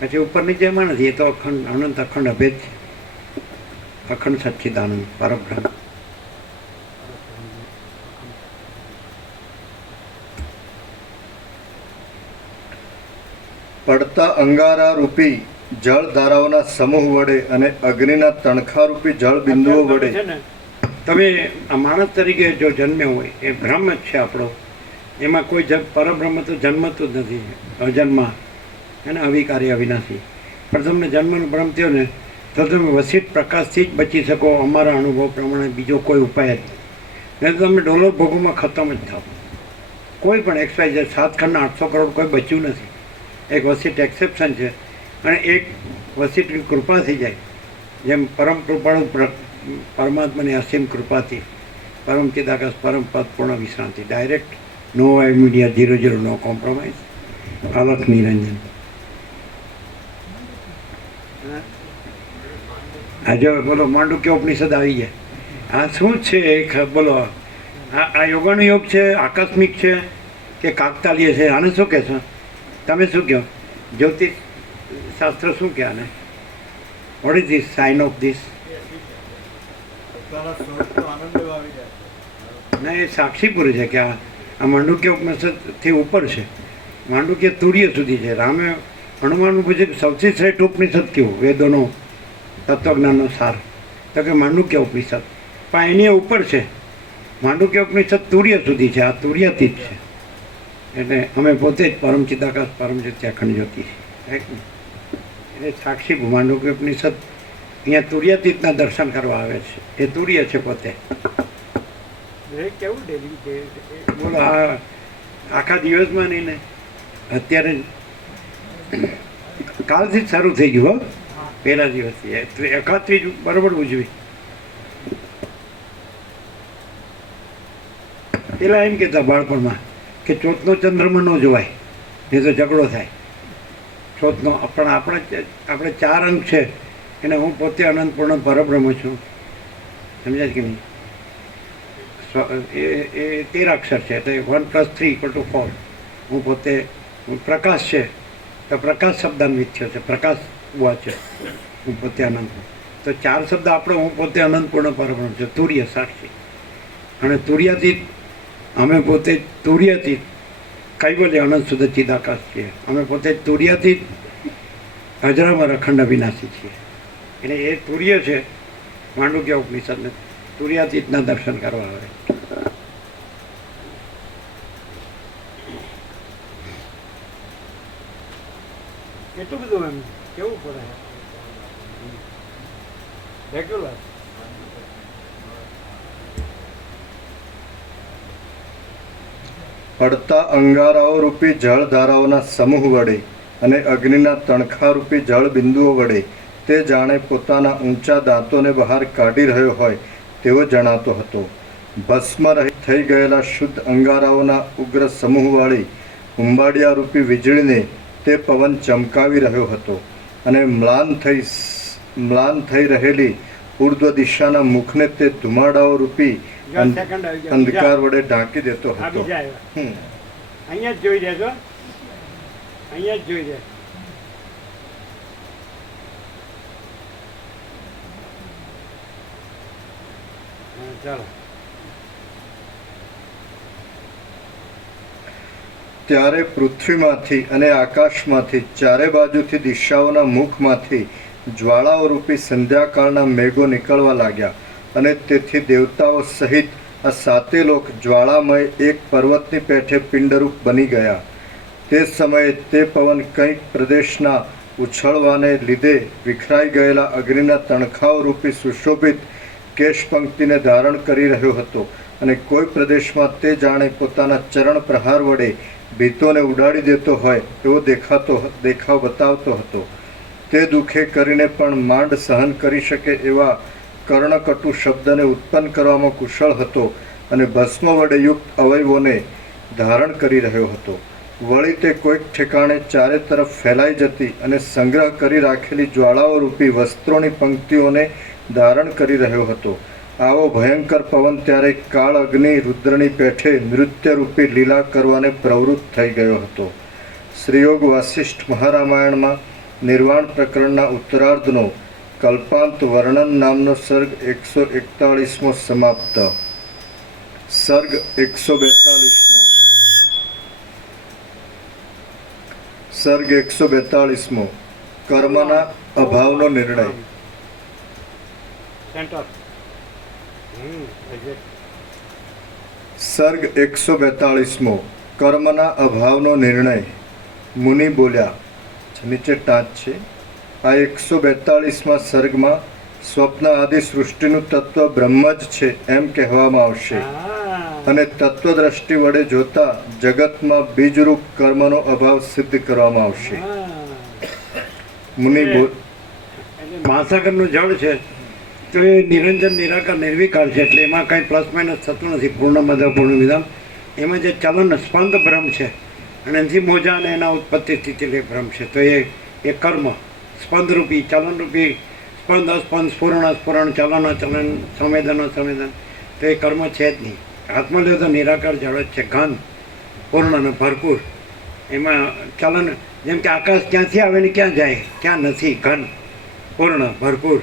પછી ઉપર નીચે એમાં નથી એ તો અખંડ અનંત અખંડ અભેદ છે અખંડ સચ્ચિદાનંદ પરબ્રહ્મ પડતા અંગારા રૂપી જળ ધારાઓના સમૂહ વડે અને અગ્નિના તણખા રૂપી જળ બિંદુઓ વડે છે ને તમે આ માણસ તરીકે જો જન્મ્યો હોય એ બ્રહ્મ જ છે આપણો એમાં કોઈ પરબ્રહ્મ તો જન્મતું જ નથી અજન્મા અને અવિકારી અવિનાશી પણ તમને જન્મનો ભ્રમ થયો ને તો તમે વસીત પ્રકાશથી જ બચી શકો. અમારા અનુભવ પ્રમાણે બીજો કોઈ ઉપાય જ નથી. નહીં તો તમે ડોલર ભોગોમાં ખતમ જ થાવ. કોઈ પણ XYZ 7 ખંડના 800 કરોડ કોઈ બચ્યું નથી. એક વસીટ એક્સેપ્શન છે અને એક વસીટની કૃપા થઈ જાય. જેમ પરમ કૃપાળુ પરમાત્માની અસીમ કૃપાથી પરમ ચિદાકાશ પરમ પદ પૂર્ણ વિશ્રાંતિ ડાયરેક્ટ નો મીડિયા 00 નો કોમ્પ્રોમાઇઝ અલખ નિરંજન. આજે બોલો માંડુક્ય ઉપનિષદ આવી જાય. આ શું છે બોલો? આ યોગાનો યોગ છે, આકસ્મિક છે કે કાકતાલીય છે? આને શું કહેશો તમે? શું કહો? જ્યોતિષ શાસ્ત્ર શું કહે આને? What is this sign of this? ના, એ સાક્ષી પૂરે છે કે આ માંડુક્ય ઉપનિષદથી ઉપર છે. માંડુક્ય તુર્ય સુધી છે. રામે હનુમાનનું પૂછે કે સૌથી શ્રેષ્ઠ ઉપનિષદ કેવું? વેદોનો તત્વજ્ઞાનનો સાર તો કે માંડુક્ય ઉપનિષદ. પણ એની ઉપર છે. માંડુક્ય ઉપનિષદ તુર્ય સુધી છે. આ તુર્યાતીત છે. એટલે અમે પોતે જ પરમ ચિદાકાશ પરમ જ્યોતિ અખંડ જ્યોતિ છે. એટલે સાક્ષી માંડુક્ય ઉપનિષદ અહીંયા તુર્યાતીતના દર્શન કરવા આવે છે. એ તુર્ય છે પોતે. કેવું ડેલી બોલો? આ આખા દિવસમાં નહીં ને અત્યારે કાલથી જ શરૂ થઈ ગયું. હો, પહેલા દિવસથી એકાત્રી બરાબર ઉજવી. પેલા એમ કહેતા બાળપણમાં કે ચોથનો ચંદ્રમાં ન જોવાય, નહીં તો ઝઘડો થાય. ચોથનો પણ આપણે 4 અંક છે એને હું પોતે અનંતપૂર્ણ પરબ્રહ્મ છું. સમજાય કે નહીં? એ 13 અક્ષર છે. એટલે 1 + 3 = 4. હું પોતે પ્રકાશ છે તો પ્રકાશ શબ્દાન્વિત થયો છે. પ્રકાશ બુઆ છે. હું પોતે અનંત. તો 4 શબ્દ આપણે હું પોતે અનંતપૂર્ણ પરબ્રહ્મ છું. તુર્ય સાક્ષી અને તુર્યાતીત. અમે પોતે તુર્યાતીત કૈવલ્ય અનંત શુદ્ધ ચિદાકાશ છીએ. અમે પોતે તુર્યાતીત અજરામર અખંડ અવિનાશી છીએ. એટલે એ તુર્ય છે. માંડુક્ય ઉપનિષદને તુર્યાતીતના દર્શન કરવા આવે. કેટલું બધું એમ કેવું પડે રેગ્યુલર. પડતા અંગારાઓ રૂપી જળ ધારાઓના સમૂહ વડે અને અગ્નિના તણખારૂપી જળ બિંદુઓ વડે તે જાણે પોતાના ઊંચા દાંતોને બહાર કાઢી રહ્યો હોય તેવો જણાતો હતો. ભસ્મ રહિત થઈ ગયેલા શુદ્ધ અંગારાઓના ઉગ્ર સમૂહવાળી ઉંબાડિયા રૂપી વીજળીને તે પવન ચમકાવી રહ્યો હતો અને મ્લાન થઈ રહેલી ઉર્ધ્વ દિશાના મુખને તે ધુમાડાઓ રૂપી અંધકાર વડે ઢાંકી દેતો હતો. અહીંયા જ જોઈ દેજો. અહીંયા જ જોઈ દે. ચાલો. ત્યારે પૃથ્વીમાંથી અને આકાશમાંથી ચારે બાજુથી દિશાઓના મુખમાંથી જ્વાળાઓ રૂપી સંધ્યાકાળના મેઘો નીકળવા લાગ્યા અને તેથી દેવતાઓ સહિત આ 7 લોક જ્વાળામય એક પર્વતની પેઠે પિંડરૂપ બની ગયા. તે સમયે તે પવન કંઈક પ્રદેશના ઉછળવાને લીધે વિખરાઈ ગયેલા અગ્નિના તણખાઓ રૂપી સુશોભિત કેશ પંક્તિને ધારણ કરી રહ્યો હતો અને કોઈ પ્રદેશમાં તે જાણે પોતાના ચરણ પ્રહાર વડે ભીતોને ઉડાડી દેતો હોય એવો દેખાવ બતાવતો હતો. તે દુઃખે કરીને પણ માંડ સહન કરી શકે એવા કર્ણકટુ શબ્દને ઉત્પન્ન કરવામાં કુશળ હતો અને ભસ્મ વડે યુક્ત અવયવોને ધારણ કરી રહ્યો હતો. વળી તે કોઈક ઠેકાણે ચારે તરફ ફેલાઈ જતી અને સંગ્રહ કરી રાખેલી જ્વાળાઓ રૂપી વસ્ત્રોની પંક્તિઓને ધારણ કરી રહ્યો હતો. આવો ભયંકર પવન ત્યારે કાળ અગ્નિ રુદ્રની પેઠે નૃત્યરૂપી લીલા કરવાને પ્રવૃત્ત થઈ ગયો હતો. શ્રીયોગ વાસિષ્ઠ મહારામાયણમાં નિર્વાણ પ્રકરણના ઉત્તરાર્ધનો કલ્પાંત વર્ણન નામનો સર્ગ 141મો સમાપ્ત. સર્ગ 142મો. સર્ગ 142મો. કર્મના અભાવનો નિર્ણય. સર્ગ 142મો. કર્મના અભાવનો નિર્ણય. મુનિ બોલ્યા. નીચે ટાંચ છે. આ 142માં સર્ગમાં સ્વપ્ન આદિ સૃષ્ટિનું તત્વ બ્રહ્મ જ છે એમ કહેવામાં આવશે હા. અને તત્વદ્રષ્ટિ વડે જોતા જગતમાં બીજરૂપ કર્મનો અભાવ સિદ્ધ કરવામાં આવશે. હા. મુનિ બોલ એટલે મહાસાગરનું જળ છે તો એ નિરંજન નિરાકાર નિર્વિકાર છે, એટલે એમાં કાંઈ પ્લસ માઇનસ થતું નથી. પૂર્ણમદ પૂર્ણમિદમ એમાં જે ચલન સ્પંદ બ્રહ્મ છે અને એનાથી મોજા અને એના ઉત્પત્તિ સ્થિતિ લે બ્રહ્મ છે. તો એ કર્મ સ્પંદરૂપી ચલનરૂપી સ્પંદ અસ્પંદ સ્ફુરણ અસ્ફુરણ ચલન અચલન સંવેદન અસંવેદન તો એ કર્મ છે જ નહીં. હાથમાં લે તો નિરાકાર જળ જ છે, ઘન પૂર્ણ અને ભરપૂર. એમાં ચલન જેમ કે આકાશ ક્યાંથી આવે ને ક્યાં જાય, ક્યાં નથી, ઘન પૂર્ણ ભરપૂર.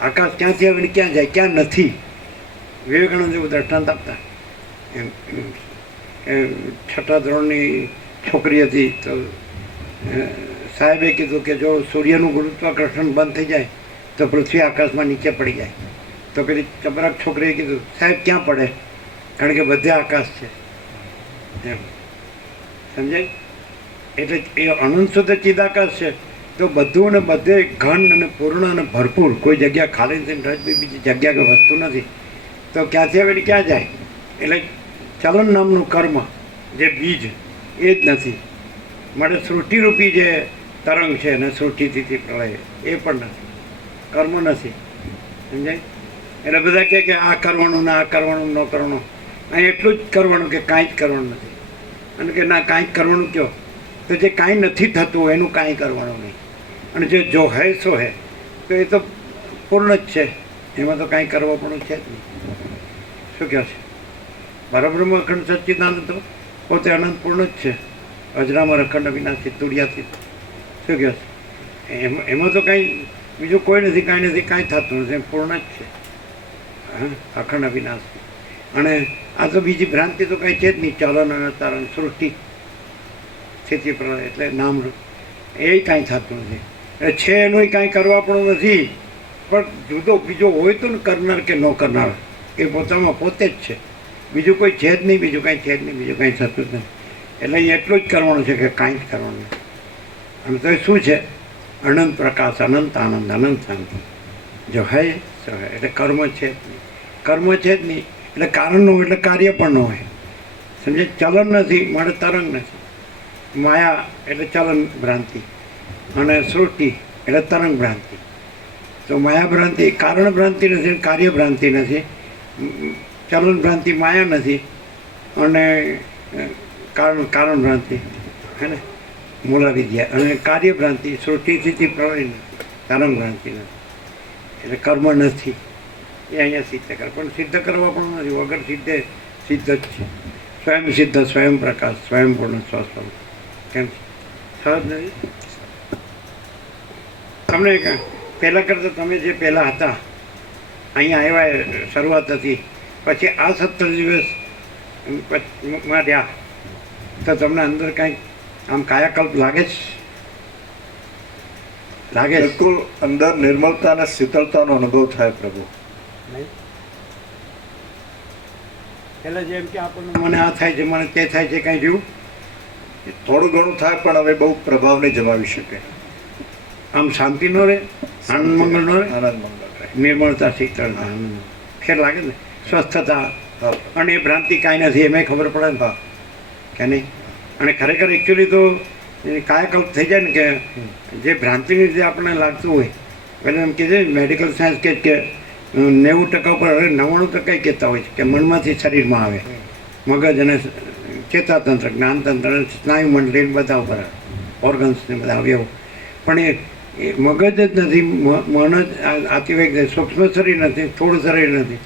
આકાશ ક્યાંથી આવે ને ક્યાં જાય, ક્યાં નથી. વિવેકાનંદ એવું દ્રષ્ટાંત આપતા. એમ છઠ્ઠા ધોરણની છોકરી હતી તો સાહેબે કીધું કે જો સૂર્યનું ગુરુત્વાકર્ષણ બંધ થઈ જાય તો પૃથ્વી આકાશમાં નીચે પડી જાય. તો પેલી ચબરાક છોકરીએ કીધું સાહેબ ક્યાં પડે, કારણ કે બધે આકાશ છે. એમ સમજાય? એટલે એ અનંત શુદ્ધ ચિદાકાશ છે. તો બધું ને બધે ઘન અને પૂર્ણ અને ભરપૂર, કોઈ જગ્યા ખાલી નથી, બીજી જગ્યા કે વસ્તુ નથી. તો ક્યાંથી આવે ને ક્યાં જાય? એટલે ચલન નામનું કર્મ જે બીજ એ જ નથી. માટે સૃષ્ટિરૂપી જે તરંગ છે અને સૃષ્ટિથી પ્રળય એ પણ નથી, કર્મ નથી. સમજાય? એટલે બધા કહે કે આ કરવાનું ને આ કરવાનું ન કરવાનું. અહીં એટલું જ કરવાનું કે કાંઈ જ કરવાનું નથી. અને કે ના કાંઈ જ કરવાનું કહો તો જે કાંઈ નથી થતું એનું કાંઈ કરવાનું નહીં. અને જે જો હે સો હે તો એ તો પૂર્ણ જ છે, એમાં તો કાંઈ કરવા પણ છે જ નહીં. શું કહે છે? પરબ્રહ્મ અખંડ સચ્ચિદાનંદ તો પોતે અનંત પૂર્ણ જ છે, અજરામર અખંડ વિનાશી તુર્યાથી. શું કહે છે? એમાં તો કાંઈ બીજું કોઈ નથી, કાંઈ નથી, કાંઈ થતું નથી, પૂર્ણ જ છે. હા, અખંડ વિનાશી. અને આ તો બીજી ભ્રાંતિ તો કાંઈ છે જ નહીં. ચલન અને તરણ સૃષ્ટિ સ્થિતિ પ્રલય એટલે નામરૂપ એ કાંઈ થતું નથી. એટલે છે એનું કાંઈ કરવા પણ નથી, પણ જુદો બીજો હોય તો ને કરનાર કે ન કરનાર એ પોતામાં પોતે જ છે. બીજું કોઈ છે જ નહીં, બીજું કાંઈ છે જ નહીં, બીજું કાંઈ થતું જ નહીં. એટલે અહીં એટલું જ કરવાનું છે કે કાંઈ જ કરવાનું નથી. અને તો એ શું છે? અનંત પ્રકાશ, અનંત આનંદ, અનંત શાંતિ. જો હે સો હે એટલે કર્મ છે જ નહીં. કર્મ છે જ નહીં એટલે કારણ ન હોય એટલે કાર્ય પણ ન હોય. સમજે? ચલન નથી માટે તરંગ નથી. માયા એટલે ચલન ભ્રાંતિ અને સૃષ્ટિ એટલે તરંગ ભ્રાંતિ. તો માયા ભ્રાંતિ કારણ ભ્રાંતિ નથી, કાર્ય ભ્રાંતિ નથી. ચલન ભ્રાંતિ માયા નથી અને કારણ ભ્રાંતિ હે ને મૂળ વિદ્યા, અને કાર્ય ભ્રાંતિ સૃષ્ટિ સ્થિતિ પ્રલય નથી, તરંગ ભ્રાંતિ નથી. એટલે કર્મ નથી એ અહીંયા સિદ્ધ કરે, પણ સિદ્ધ કરવા પણ નથી. વગર સિદ્ધે સિદ્ધ જ છે. સ્વયં સિદ્ધ, સ્વયં પ્રકાશ, સ્વયં પૂર્ણ સ્વસ્વરૂપ. કેમ સહજ નથી? તમને પહેલાં કરતાં તમે જે પહેલાં હતા અહીંયા આવ્યા શરૂઆત હતી, પછી આ 17 દિવસ માં રહ્યા તો તમને અંદર કાંઈક આમ કાયાકલ્પ લાગે છે? લાગે છે? બિલકુલ અંદર નિર્મળતા અને શીતળતાનો અનુભવ થાય પ્રભુ. નહીં? પહેલાં જેમ કે આપણને મને આ થાય છે, મને તે થાય છે, કાંઈ રહ્યું? થોડું ઘણું થાય પણ હવે બહુ પ્રભાવ નહીં જમાવી શકે. આમ શાંતિ ન રહે, આનંદ મંગળ ન રહે, આનંદ મંગળ રહે. નિર્મળતા શીતળતા આનંદ ફેર લાગે ને, સ્વસ્થતા. હા અને એ ભ્રાંતિ કાંઈ નથી એમાં ખબર પડે ને હા કે નહીં? અને ખરેખર એકચ્યુઅલી તો કાયાકલ્પ થઈ જાય ને કે જે ભ્રાંતિની રીતે આપણને લાગતું હોય, એટલે એમ કહે છે મેડિકલ સાયન્સ કે 90% ઉપર હવે 99% કહેતા હોય છે કે મનમાંથી શરીરમાં આવે. મગજ અને ચેતાતંત્ર, જ્ઞાનતંત્ર અને સ્નાયુ મંડળી બધા ઉપર ઓર્ગન્સને બધા અવયવ. પણ એ મગજ જ નથી, મન જ આતિવેગ, સૂક્ષ્મ શરીર નથી, સ્થૂળ શરીર નથી,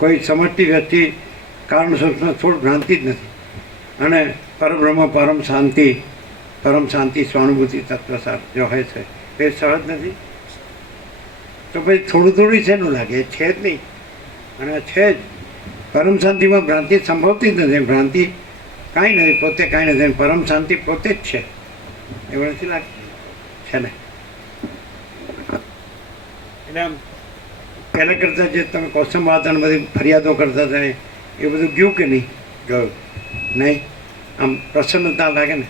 કોઈ સમષ્ટિ વ્યક્તિ કારણ સૂક્ષ્મ સ્થૂળ ભ્રાંતિ જ નથી. અને પરબ્રહ્મ પરમ શાંતિ સ્વાનુભૂતિ તત્વસાર જો હોય છે એ સહજ નથી. તો પછી થોડું શેનું લાગે? એ છે જ નહીં. અને છે જ પરમ શાંતિમાં ભ્રાંતિ સંભવતી જ નથી. ભ્રાંતિ કાંઈ નથી, પોતે કાંઈ નથી. પરમ શાંતિ પોતે જ છે એવું નથી લાગતું છે ને? એટલે આમ પહેલાં કરતાં જે તમે કોસમ વાત અને બધી ફરિયાદો કરતા હતા એ બધું ગયું કે નહીં? ગયું નહીં? આમ પ્રસન્નતા લાગે ને,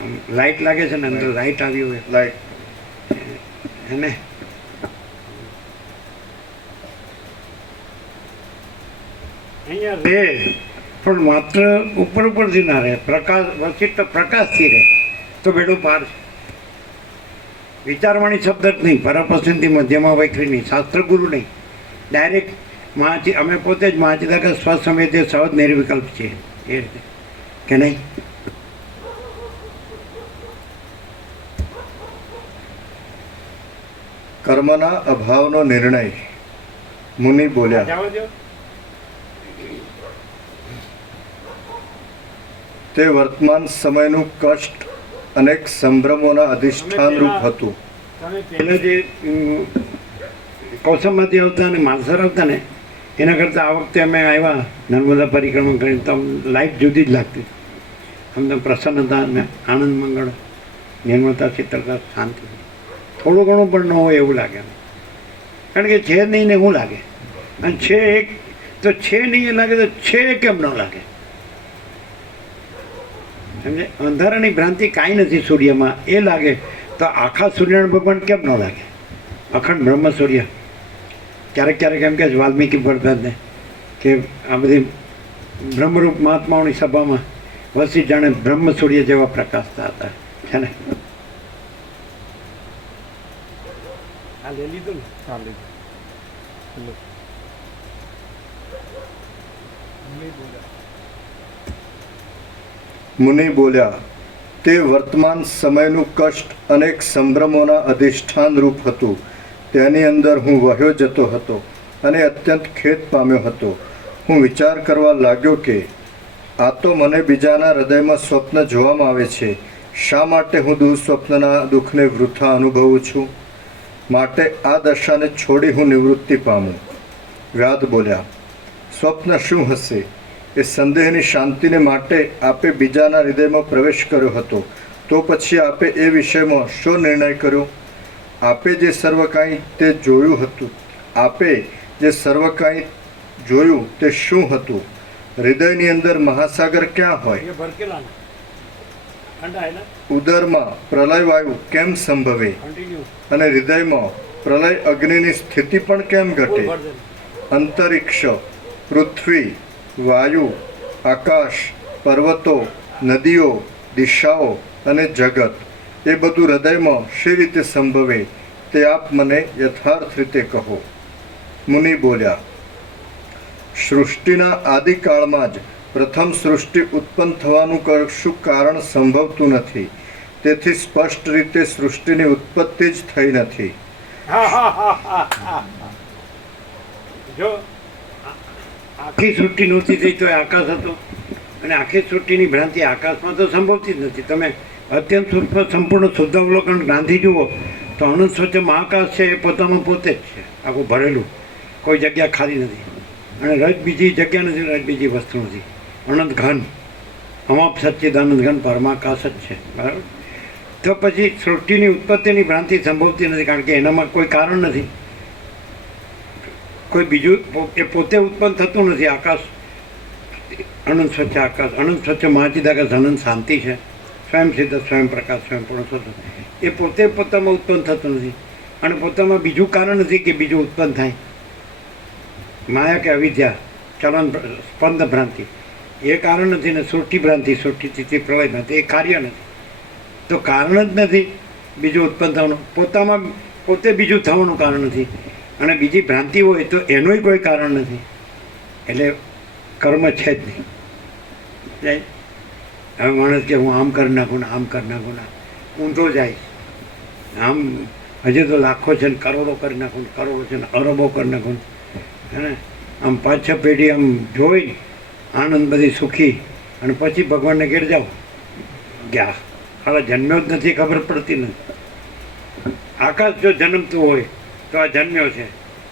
આમ લાઇટ લાગે છે ને, અંદર લાઇટ આવી હોય. લાઈટ એને અહીંયા રહે પણ માત્ર ઉપર ઉપરથી ના રહે, પ્રકાશ વચિત પ્રકાશથી રહે તો બેડું પાર છે. વિચારવાણી શબ્દ જ નહીં, પરપસંદી મધ્યમાં વૈખરી નહીં, શાસ્ત્રગુરુ નહીં, ડાયરેક્ટ મહાચી અમે પોતે જ મહાચિદાકા સ્વસંવેદ્ય સહજ નિર્વિકલ્પ છીએ એ રીતે કે નહીં. કર્મના અભાવનો નિર્ણય. મુનિ બોલ્યા, જવા દો. તે વર્તમાન સમયનું કષ્ટ અનેક સંભ્રમોના અધિષ્ઠાન રૂપ હતું. તમે પહેલાં જે કૌશલમાંથી આવતા અને માલસર આવતા ને એના કરતાં આ વખતે અમે આવ્યા નર્મદા પરિક્રમા કરીને તો લાઈફ જુદી જ લાગતી. અમને પ્રસન્નતા અને આનંદ મંગળ, નિર્મળતા, શીતળતા, શાંતિ થોડું ઘણું પણ ન હોય એવું લાગે. કારણ કે છે નહીં ને શું લાગે, અને છે એક તો છે નહીં એ લાગે તો છે કેમ ન લાગે. સમજે? અંધારાની ભ્રાંતિ કાંઈ નથી સૂર્યમાં એ લાગે તો આખા સૂર્યનારાયણ ભગવાન કેમ ન લાગે? અખંડ બ્રહ્મ સૂર્ય. ક્યારેક ક્યારેક એમ કે વાલ્મીકી ભરતને કે આ બધી બ્રહ્મરૂપ મહાત્માઓની સભામાં વસી જાણે બ્રહ્મ સૂર્ય જેવા પ્રકાશતા હતા છે ને. આ લઈ લીધું ને. મુનિ બોલ્યા, તે વર્તમાન સમયનું કષ્ટ અનેક સંભ્રમોના અધિષ્ઠાન રૂપ હતું. તેની અંદર હું વહ્યો જતો હતો અને અત્યંત ખેદ પામ્યો હતો. હું વિચાર કરવા લાગ્યો કે આ તો મને બીજાના હૃદયમાં સ્વપ્ન જોવામાં આવે છે. શા માટે હું દુઃસ્વપ્નના દુઃખને વૃથા અનુભવું છું? માટે આ દશાને છોડી હું નિવૃત્તિ પામું. વ્યાદ બોલ્યા, સ્વપ્ન શું હશે? એ સંદેહની શાંતિને માટે આપે બીજાના હૃદયમાં પ્રવેશ કર્યો હતો, તો પછી આપે એ વિષયમાં શો નિર્ણય કર્યો? આપે જે સર્વ કાંઈ તે જોયું હતું, આપે જે સર્વ કાંઈ જોયું તે શું હતું? હૃદયની અંદર મહાસાગર ક્યાં હોય? એ ભરકેલા ને ઠંડા એના ઉદરમાં પ્રલય વાયુ કેમ સંભવે? કન્ટિન્યુ અને હૃદયમાં પ્રલય અગ્નિની સ્થિતિ પણ કેમ ઘટે? ભરજન. અંતરિક્ષ, પૃથ્વી, વાયુ, આકાશ, પર્વતો, નદીઓ, દિશાઓ અને જગત એ બધું હૃદયમાં શી રીતે સંભવે તે આપ મને યથાર્થ રીતે કહો. મુનિ બોલ્યા, સૃષ્ટિના આદિકાળમાં જ પ્રથમ સૃષ્ટિ ઉત્પન્ન થવાનું કશું કારણ સંભવતું નથી. તેથી સ્પષ્ટ રીતે સૃષ્ટિની ઉત્પત્તિ જ થઈ નથી. હા હા હા હા હા. જો આખી સૃષ્ટિ નહોતી થઈ તો એ આકાશ હતો, અને આખી સૃષ્ટિની ભ્રાંતિ આકાશમાં તો સંભવતી જ નથી. તમે અત્યંત સૂક્ષ્મ સંપૂર્ણ શુદ્ધાવલોકન ગાંધી જુઓ તો અનંત સ્વચ્છ મહાકાશ છે એ પોતામાં પોતે જ છે, આખું ભરેલું, કોઈ જગ્યા ખાલી નથી. અને રજ બીજી જગ્યા નથી, રજ બીજી વસ્તુ નથી. અનંત ઘન, અમાપ સચ્ચિદાનંદ ઘન પરમાકાશ જ છે. બરાબર? તો પછી સૃષ્ટિની ઉત્પત્તિની ભ્રાંતિ સંભવતી નથી, કારણ કે એનામાં કોઈ કારણ નથી, કોઈ બીજું એ પોતે ઉત્પન્ન થતું નથી. આકાશ અનંત સ્વચ્છ આકાશ, અનંત સ્વચ્છ મહાચિદાકાશ, અનંત શાંતિ છે, સ્વયં સિદ્ધ, સ્વયં પ્રકાશ, સ્વયં પૂર્ણ સ્વતંત્ર. એ પોતે પોતામાં ઉત્પન્ન થતું નથી, અને પોતામાં બીજું કારણ નથી કે બીજું ઉત્પન્ન થાય. માયા કે અવિદ્યા, ચલન, સ્પંદ ભ્રાંતિ એ કારણ નથી ને. સૃષ્ટિ ભ્રાંતિ, સૃષ્ટિ સ્થિતિ પ્રલય ભ્રાંતિ એ કાર્ય નથી. તો કારણ જ નથી બીજું ઉત્પન્ન થવાનું, પોતામાં પોતે બીજું થવાનું કારણ નથી. અને બીજી ભ્રાંતિ હોય તો એનુંય કોઈ કારણ નથી. એટલે કર્મ છે જ નહીં. જાય હવે માણસ કે હું આમ કરી નાખું ને આમ કરી નાખું ને, ઊંધો જાય. આમ હજી તો લાખો છે ને કરોડો કરી નાખું ને, કરોડો છે ને અરબો કરી નાખું હે ને. આમ 5-6 પેઢી આમ જોઈ આનંદ બધી સુખી, અને પછી ભગવાનને ઘેર જાઓ ગયા. હવે જન્મ્યો જ નથી, ખબર પડતી નથી. આકાશ જો જન્મતું હોય તો આ જન્મ્યો છે,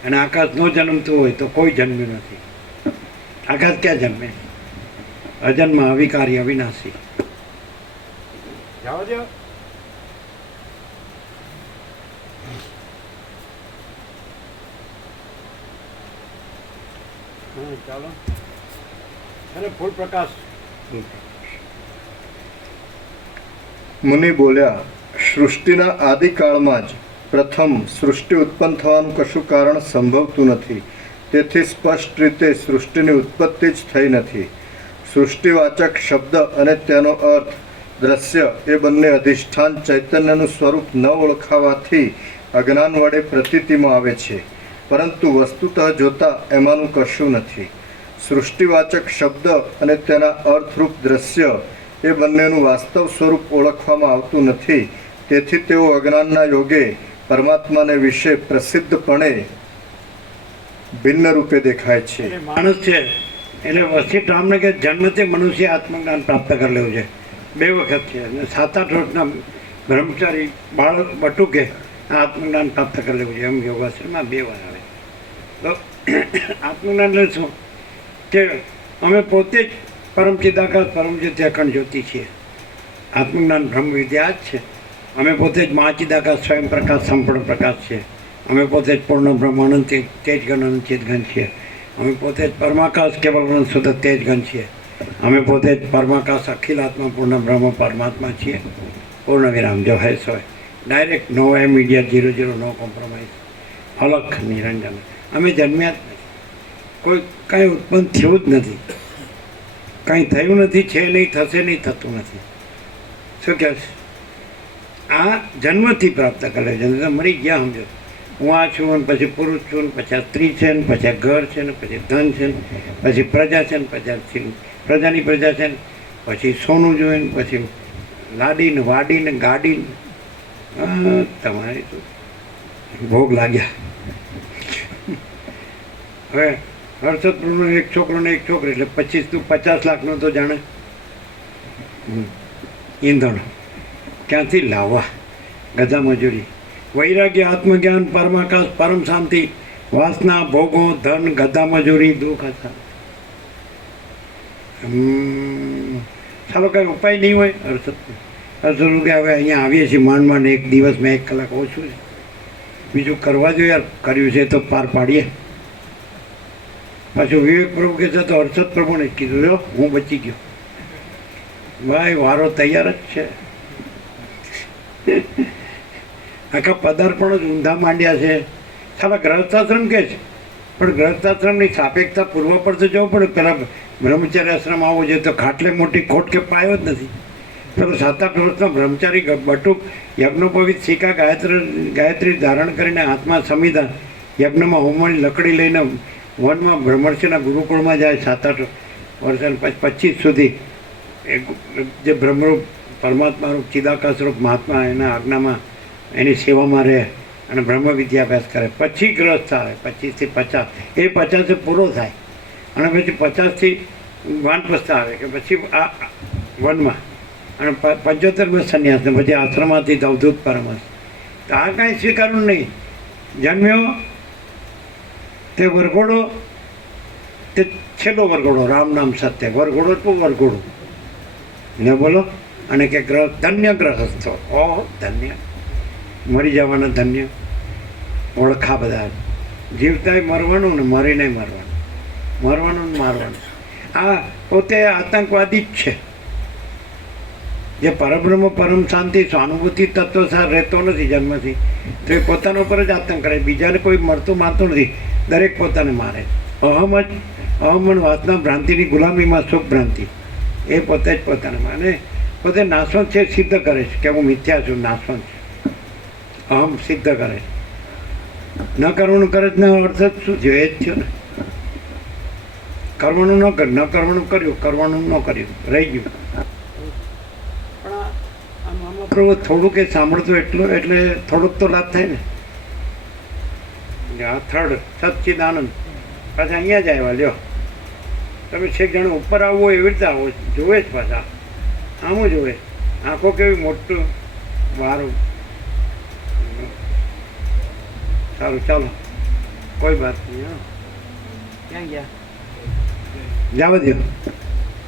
અને આકાશ ન જન્મતું હોય તો કોઈ જન્મ્યું નથી. આકાશ ક્યાં જન્મે? અજન્મ, અવિકારી, અવિનાશી. જવા દો. હા ચાલો. અરે ફૂલ પ્રકાશ. મુનિ બોલ્યા, સૃષ્ટિના આદિકાળમાં જ પ્રથમ, સૃષ્ટિ ઉત્પન્ન થવાનું કશું કારણ સંભવતું નથી. તેથી સ્પષ્ટ રીતે સૃષ્ટિની ઉત્પત્તિ જ થઈ નથી. સૃષ્ટિવાચક શબ્દ અને તેનો અર્થ દ્રશ્ય એ બંને અધિષ્ઠાન ચૈતન્યનું સ્વરૂપ ન ઓળખાવાથી અજ્ઞાન વડે પ્રતીતિમાં આવે છે, પરંતુ વસ્તુતઃ જોતા એમાંનું કશું નથી. સૃષ્ટિવાચક શબ્દ અને તેના અર્થરૂપ દ્રશ્ય એ બંનેનું વાસ્તવ સ્વરૂપ ઓળખવામાં આવતું નથી. તેથી તેઓ અજ્ઞાનના યોગે પરમાત્માને વિશે પ્રસિદ્ધપણે ભિન્ન રૂપે દેખાય છે. એટલે માણસ છે એટલે વસિષ્ઠ રામને કે જન્મથી મનુષ્ય આત્મજ્ઞાન પ્રાપ્ત કરી લેવું છે. 2 વખત છે અને 7-8 વર્ષના બ્રહ્મચારી બાળક બટુકે આત્મજ્ઞાન પ્રાપ્ત કરી લેવું છે. એમ યોગાશ્રમમાં 2 વાર આવે. તો આત્મજ્ઞાન એટલે શું કે અમે પોતે જ પરમ ચિદાકાશ પરમ જ્યોતિ અખંડ જ્યોતિ છીએ. આત્મજ્ઞાન બ્રહ્મ વિદ્યા જ છે. અમે પોતે જ મહાચિદાકાશ સ્વયં પ્રકાશ સંપૂર્ણ પ્રકાશ છીએ. અમે પોતે જ પૂર્ણ બ્રહ્મ અનંત તેજ ગણ અનંત ચિત ગણ છીએ. અમે પોતે જ પરમાકાશ કેવલ અનંત શુદ્ધ તેજ ગણ છીએ. અમે પોતે જ પરમાકાશ અખિલ આત્મા પૂર્ણ બ્રહ્મ પરમાત્મા છીએ. પૂર્ણ વિરામ જો હેસ હોય ડાયરેક્ટ નો ઇમીડિયેટ 0-0 નો કોમ્પ્રોમાઇઝ અલખ નિરંજન. અમે જન્મ્યા જ નથી. કોઈ કાંઈ ઉત્પન્ન થયું જ નથી. કાંઈ થયું નથી, છે નહીં, થશે નહીં, થતું નથી. શું કહે છે? આ જન્મથી પ્રાપ્ત કરે છે. મરી ગયા સમજો. હું આ છું ને પછી પુરુષ છું ને પછી આ સ્ત્રી છે ને પછી આ ઘર છે ને પછી ધન છે ને પછી પ્રજા છે ને પછી પ્રજાની પ્રજા છે ને પછી સોનું જોઈએ ને પછી લાડી ને વાડી ને ગાડી ને તમારી તો ભોગ લાગ્યા. હવે હર્ષદપુરનો એક છોકરો ને એક છોકરી એટલે 50 લાખનો તો જાણે ઈંધણ ક્યાંથી લાવવા? ગધા મજૂરી. વૈરાગ્ય, આત્મજ્ઞાન, પરમાકાશ, પરમ શાંતિ, વાસના, ભોગો, ધન, ગધા મજૂરી, દુઃખ હતા. ચાલો કઈ ઉપાય નહીં હોય. હર્ષદ કે હવે અહીંયા આવીએ છીએ માંડ 1 દિવસમાં 1 કલાક ઓછું છે, બીજું કરવા જોઈએ યાર. કર્યું છે તો પાર પાડીએ. પાછું વિવેક પ્રભુ કહે છે તો હર્ષદ પ્રભુને કીધું લો હું બચી ગયો. ભાઈ વારો તૈયાર જ છે. આખા પદાર્પણો જ ઊંધા માંડ્યા છે. સાલા ગ્રહસ્થાશ્રમ કહે છે, પણ ગ્રહસ્થાશ્રમની સાપેક્ષતા પૂર્વ પર તો જવું પડે. પહેલાં બ્રહ્મચારી આશ્રમ આવવો જોઈએ તો ખાટલે મોટી ખોટ કે પાયો જ નથી. પેલો 7-8 વર્ષનો બ્રહ્મચારી બટુક યજ્ઞોપવિત સિક્કા ગાયત્રી ધારણ કરીને હાથમાં સંવિધાન યજ્ઞમાં હોમવાની લકડી લઈને વનમાં બ્રહ્મર્ષિના ગુરુકુળમાં જાય 7-8 વર્ષ પછી 25 સુધી જે બ્રહ્મરૂપ પરમાત્મારૂપ ચિદાકાશરૂપ મહાત્મા એના આજ્ઞામાં એની સેવામાં રહે અને બ્રહ્મ વિદ્યાભ્યાસ કરે. પછી ગ્રસ્ત આવે 25 થી 50. એ 50 પૂરો થાય અને પછી 50 થી વાનપ્રસ્થ આવે કે પછી આ વનમાં અને 75માં સંન્યાસ ને પછી આશ્રમાથી અવધૂત પરમાસ. તો આ કાંઈ સ્વીકારવું નહીં. જન્મ્યો તે વરઘોડો, તે છેલ્લો વરઘોડો, રામ નામ સત્ય. વરઘોડો એટલું વરઘોડું ને બોલો. અને કે ધન્ય ગ્રહસ્થો. ઓહો ધન્ય, મરી જવાના ધન્ય. ઓળખા બધા જીવતાય મરવાનું ને મરીને મરવાનું, મરવાનું ને મારવાનું. આ પોતે આતંકવાદી જ છે. જે પરબ્રહ્મ પરમ શાંતિ સહાનુભૂતિ તત્વ સાર રહેતો નથી જન્મથી, તો એ પોતાના ઉપર જ આતંક કરે. બીજાને કોઈ મળતું મારતું નથી, દરેક પોતાને મારે. અહમ જ અહમ વાસના ભ્રાંતિની ગુલામીમાં સુખ ભ્રાંતિ. એ પોતે જ પોતાને મારે. પોતે નાશવંત છે, સિદ્ધ કરે છે કે હું મિથ્યા છું, નાશવંત છે. અહમ સિદ્ધ કરે. ન કરવાનું કરે જ ના અર્થ જ શું થયો? એ જ થયો ને. કરવાનું ન કર્યું, ન કરવાનું કર્યું, કરવાનું ન કર્યું, રહી ગયું. પણ થોડું કે સાંભળતું એટલું એટલે થોડુંક તો લાભ થાય ને. આ થર્ડ સચ્ચિદાનંદ પાછા અહીંયા જ આવ્યા. લ્યો તમે છેક જણ ઉપર આવવું હોય એવી રીતે આવો, જોવે જ પાછા આમ જોવે. આંખો કેવી મોટું વારું. સારું ચાલો, કોઈ વાત નહીં. હા ક્યાં ગયા? જવા દો,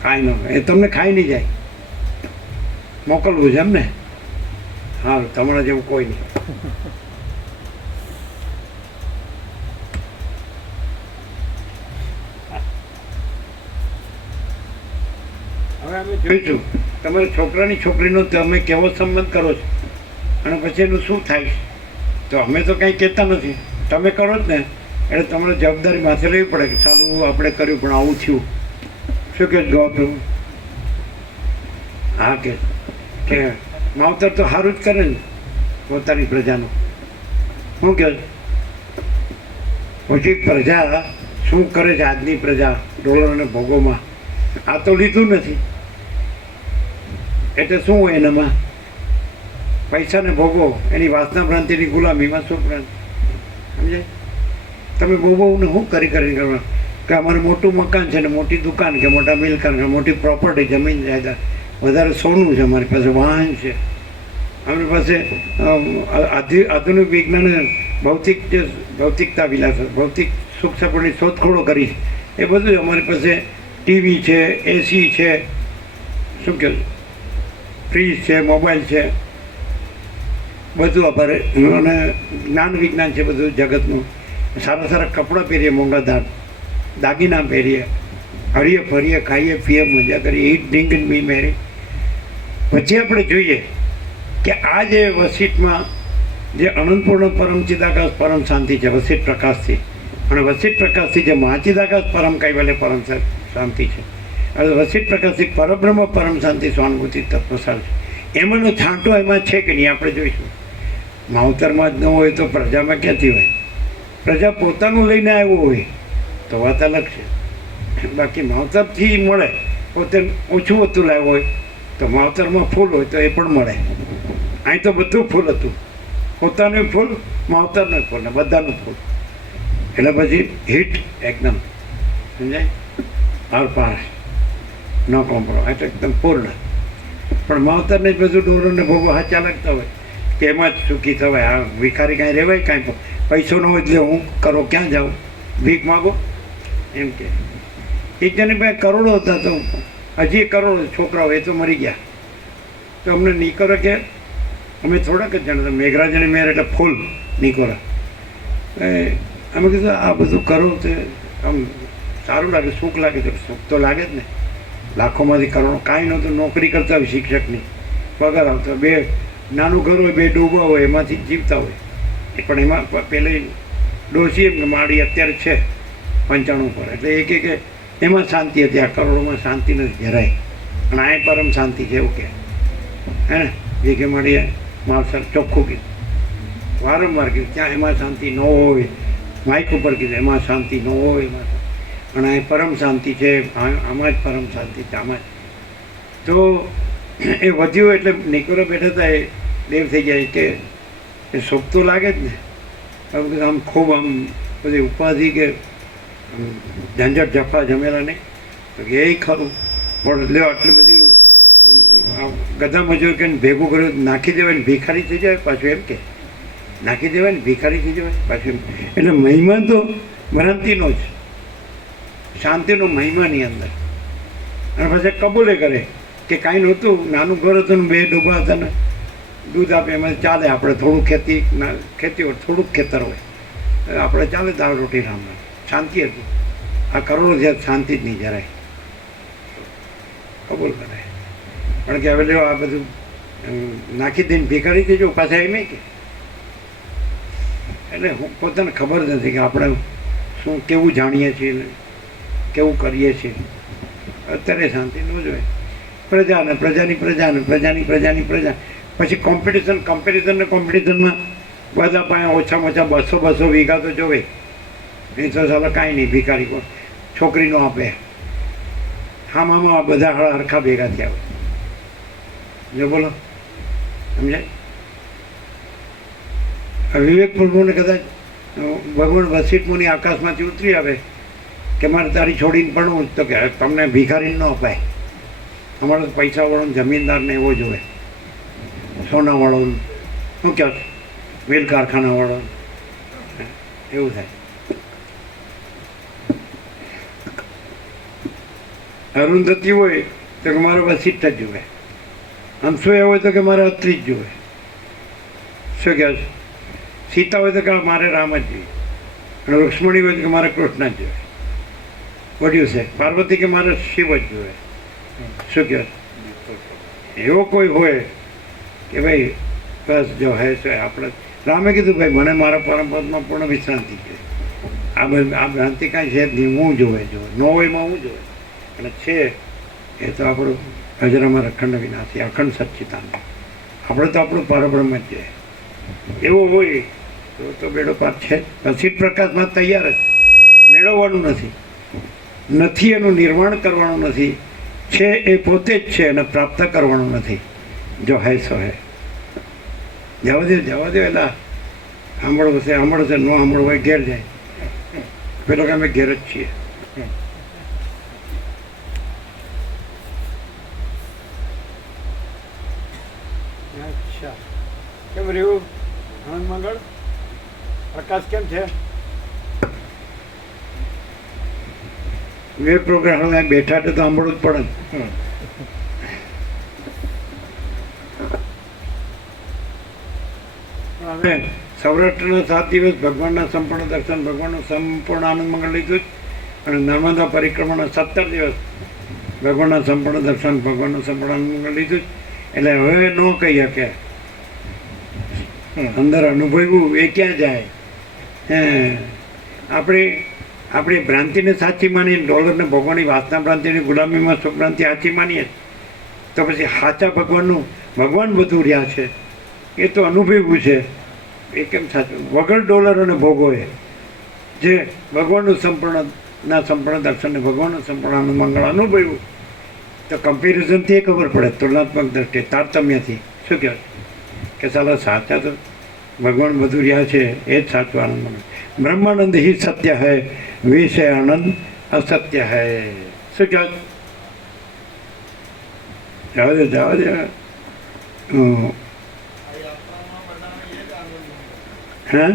કાંઈ ન. એ તમને ખાઈ નહીં જાય. મોકલવું છે એમ ને? હા, તમારા જેવું કોઈ નહીં. હવે અમે જોઈશું તમારા છોકરાની છોકરીનો તમે કેવો સંબંધ કરો છો અને પછી એનું શું થાય છે. તો અમે તો કંઈ કહેતા નથી, તમે કરો જ ને, એટલે તમારે જવાબદારી માથે લેવી પડે કે સારું આપણે કર્યું પણ આવું થયું. શું કહે ગૌતમ? હા કે માવતર તો સારું જ કરે ને પોતાની પ્રજાનું. શું કહે? પછી પ્રજા શું કરે છે આજની પ્રજા ડોલર અને ભોગોમાં? આ તો લીધું નથી એટલે શું હોય એનામાં? પૈસાને ભોગવો, એની વાસના ભ્રાંતિની ગુલામીમાં શું ભ્રાંતિ? સમજાય? તમે ભોગવને શું કરીને કરવા કે અમારે મોટું મકાન છે ને મોટી દુકાન કે મોટા મિલકત કે મોટી પ્રોપર્ટી જમીન જાયદાદ વધારે સોનું છે, અમારી પાસે વાહન છે, અમારી પાસે આધુનિક વિજ્ઞાને ભૌતિકતા વિલાસ ભૌતિક સુખ સપની શોધખોળો કરી છે, એ બધું અમારી પાસે ટીવી છે, એસી છે, શું કહે ફ્રીજ છે, મોબાઈલ છે, બધું અમારે અને જ્ઞાન વિજ્ઞાન છે બધું જગતનું. સારા સારા કપડાં પહેરીએ, મોંઘાદાર દાગીના પહેરીએ, હરીએ ફરીએ, ખાઈએ પીએ, મજા કરીએ, ઈટ ડ્રિંક એન્ડ બી મેરી. પછી આપણે જોઈએ કે આ જે વસીટમાં જે અનંતપૂર્ણ પરમ ચિદાકાશ પરમ શાંતિ છે વસીટ પ્રકાશથી, અને વસીટ પ્રકાશથી જે મહાચિદાકાશ પરમ કૈવલ્ય પરમ શાંતિ છે, અને વસીટ પ્રકાશથી પરબ્રહ્મ પરમ શાંતિ સ્વાનુભૂતિ તત્વસાર છે, એમાંનો છાંટો એમાં છે કે નહીં આપણે જોઈશું. માવતરમાં જ ન હોય તો પ્રજામાં ક્યાંથી હોય? પ્રજા પોતાનું લઈને આવ્યો હોય તો વાત અલગ છે, બાકી માવતરથી મળે, પોતે ઓછું હતું લાવ્યો હોય તો માવતરમાં ફૂલ હોય તો એ પણ મળે. અહીં તો બધું ફૂલ હતું, પોતાનું ફૂલ, માવતરનું ફૂલ ને બધાનું ફૂલ, એટલે પછી હિટ એકદમ. સમજાય? આર પાર નો કોમ્પ્રોમાઇઝ, એટલે એકદમ પૂર્ણ. પણ માવતરને જ બધું ડોરોને ભોગવો હાચા લાગતા હોય કે એમાં જ સુખી થવાય. આ ભિખારી કાંઈ રહેવાય? કાંઈ પૈસો ન હોય એટલે હું કરો ક્યાં જાઉં? ભીખ માગો એમ કે. એક જણની પાસે કરોડો હતા તો હજી કરોડો છોકરાઓ એ તો મરી ગયા, તો અમને નીકળે કે અમે થોડાક જ જાણતા, મેઘરાજની મેર એટલે ફૂલ નીકળે. અમે કીધું આ બધું કરો તો આમ સારું લાગે, સુખ લાગે, તો સુખ તો લાગે જ ને. લાખોમાંથી કરોડો કાંઈ નહોતું, નોકરી કરતા હોય શિક્ષકની, પગાર આવતો, બે નાનું ઘર હોય, બે ડૂબા હોય, એમાંથી જીવતા હોય. પણ એમાં પહેલે ડોસી એમ કે માડી અત્યારે છે 95 પર, એટલે એ કે એમાં શાંતિ હતી, આ કરોડોમાં શાંતિ નથી જરાય, અને આ પરમ શાંતિ છે એવું કે હે ને. એ કે માડી માવતર ચોખ્ખું કીધું, વારંવાર કીધું ત્યાં એમાં શાંતિ ન હોય, માઇક ઉપર કીધું એમાં શાંતિ ન હોય, એમાં અને આ પરમ શાંતિ છે, આમાં જ પરમ શાંતિ છે, આમાં જ. તો એ વધ્યું એટલે નીકળો બેઠા હતા એ દેવ થઈ ગયા કે એ સુખ તો લાગે જ ને. આમ ખૂબ આમ બધી ઉપાધિ કે ઝંઝટ જફા જમેલા નહીં તો કે એ ખરું, પણ લ્યો આટલી બધી ગધા મજૂર કરીને ભેગું કર્યું નાખી દેવાય ને ભિખારી થઈ જાય પાછું, એમ કે નાખી દેવાય ને ભિખારી થઈ જવાય પાછું. એટલે મહિમા તો ભ્રાંતિનો જ, શાંતિનો મહિમાની અંદર. અને પછી કબૂલે કરે કે કાંઈ નહોતું, નાનું ઘર હતું ને બે ડૂબા હતા ને દૂધ આપે એમાં ચાલે, આપણે થોડું ખેતી હોય, થોડુંક ખેતર હોય, આપણે ચાલે દાળ રોટી રામ શાંતિ હતી. આ કરોડો જ્યાં શાંતિ જ નહીં જરાય. કબૂલ કરે પણ કે હવે લ્યો આ બધું નાખી દઈને ભિખારી થઈ જાઉં પાછા એમ કે. એટલે પોતાને ખબર નથી કે આપણે શું કેવું જાણીએ છીએ ને કેવું કરીએ છીએ. અત્યારે શાંતિ ન જોઈએ. પ્રજાને પ્રજાની પ્રજાને પ્રજાની પ્રજાની પ્રજા, પછી કમ્પેરિઝન ને કોમ્પિટિશનમાં બધા પાસે ઓછામાં ઓછા 200 વીઘા તો જોવે, નહીં તો ચાલો કાંઈ નહીં, ભિખારી કોઈ છોકરી ન આપે. હા મામા બધા હરખા ભેગા થયા હોય. જો બોલો સમજાય? વિવેક પ્રભુને કદાચ ભગવાન વસિષ્ઠ મુનિ આકાશમાંથી ઉતરી આવે કે મારે તારી છોડીને ભણવું, તો કે તમને ભિખારીને ન અપાય, અમારે તો પૈસાવાળો જમીનદારને એવો જોઈએ, સોનાવાળો, શું કહે મિલ કારખાનાવાળો, એવું થાય. અરુંધતી હોય તો કે મારે વસિષ્ઠ જ જુએ, હંસોયા હોય તો કે મારે અત્રી જ જુએ, શું કહે છે? સીતા હોય તો કે મારે રામ જ જોઈએ, અને રુક્ષ્મણી હોય તો કે મારે કૃષ્ણ જ જોઈએ. વડ્યું છે પાર્વતી કે મારે શિવ જ જોઈએ. શું કહે? એવો કોઈ હોય કે ભાઈ બસ જો હે છે આપણે રામે કીધું ભાઈ મને મારા પરમ પદમાં પૂર્ણ વિશ્રાંતિ છે. આ ભ્રાંતિ કાંઈ છે જ નહીં, હું જોવે ન હોયમાં હું જોવે, અને છે એ તો આપણું અજરામાં અખંડ વિનાશી અખંડ સચ્ચિતાનંદ. આપણે તો આપણું પરબ્રહ્મ જ છે. એવું હોય તો બેડો પાર છે. પછી પ્રકાશમાં તૈયાર જ, મેળવવાનું નથી એનું નિર્માણ કરવાનું નથી, છે એ પોતે જ છે અને પ્રાપ્ત કરવાનું નથી. જો હે સો હે. જવા દે એલા સાંભળવું છે ન સાંભળવું હોય ઘેર જાય. પેલો કે અમે ઘેર જ છીએ. અચ્છા, કેમ રહ્યું આનંદ મંગળ? પ્રકાશ કેમ છે? બે પ્રોગ્રામ બેઠા તો સાંભળવું જ પડે. હવે સૌરાષ્ટ્રના 7 દિવસ ભગવાનના સંપૂર્ણ દર્શન, ભગવાનનું સંપૂર્ણ આનંદ મંગળ લીધું જ, અને નર્મદા પરિક્રમાના 17 દિવસ ભગવાનના સંપૂર્ણ દર્શન, ભગવાનનું સંપૂર્ણ આનંદ મંગળ લીધું જ. એટલે હવે ન કહી શકે, અંદર અનુભવ્યું એ ક્યાં જાય? આપણી ભ્રાંતિને સાચી માનીએ, ડોલરને ભગવાનની વાસના ભ્રાંતિની ગુલામીમાં સુખ ભ્રાંતિ સાચી માનીએ, તો પછી સાચા ભગવાન બધું રહ્યા છે એ તો અનુભવ્યું છે એ કેમ સાચું? વગર ડોલર અને ભોગોએ જે ભગવાનનું સંપૂર્ણ દર્શનને, ભગવાનનું સંપૂર્ણ આનંદ મંગળ અનુભવ્યું, તો કમ્પેરિઝનથી એ ખબર પડે, તુલનાત્મક દ્રષ્ટિએ, તારતમ્યથી શું કહેવાય કે સાલા સાચા તો ભગવાન બધું રહ્યા છે એ જ સાચું આનંદ મંગળ. બ્રહ્માનંદ હિ સત્ય હૈ, વિષય આનંદ અસત્ય હૈ. શું કહેવાય? જવા દે. હા,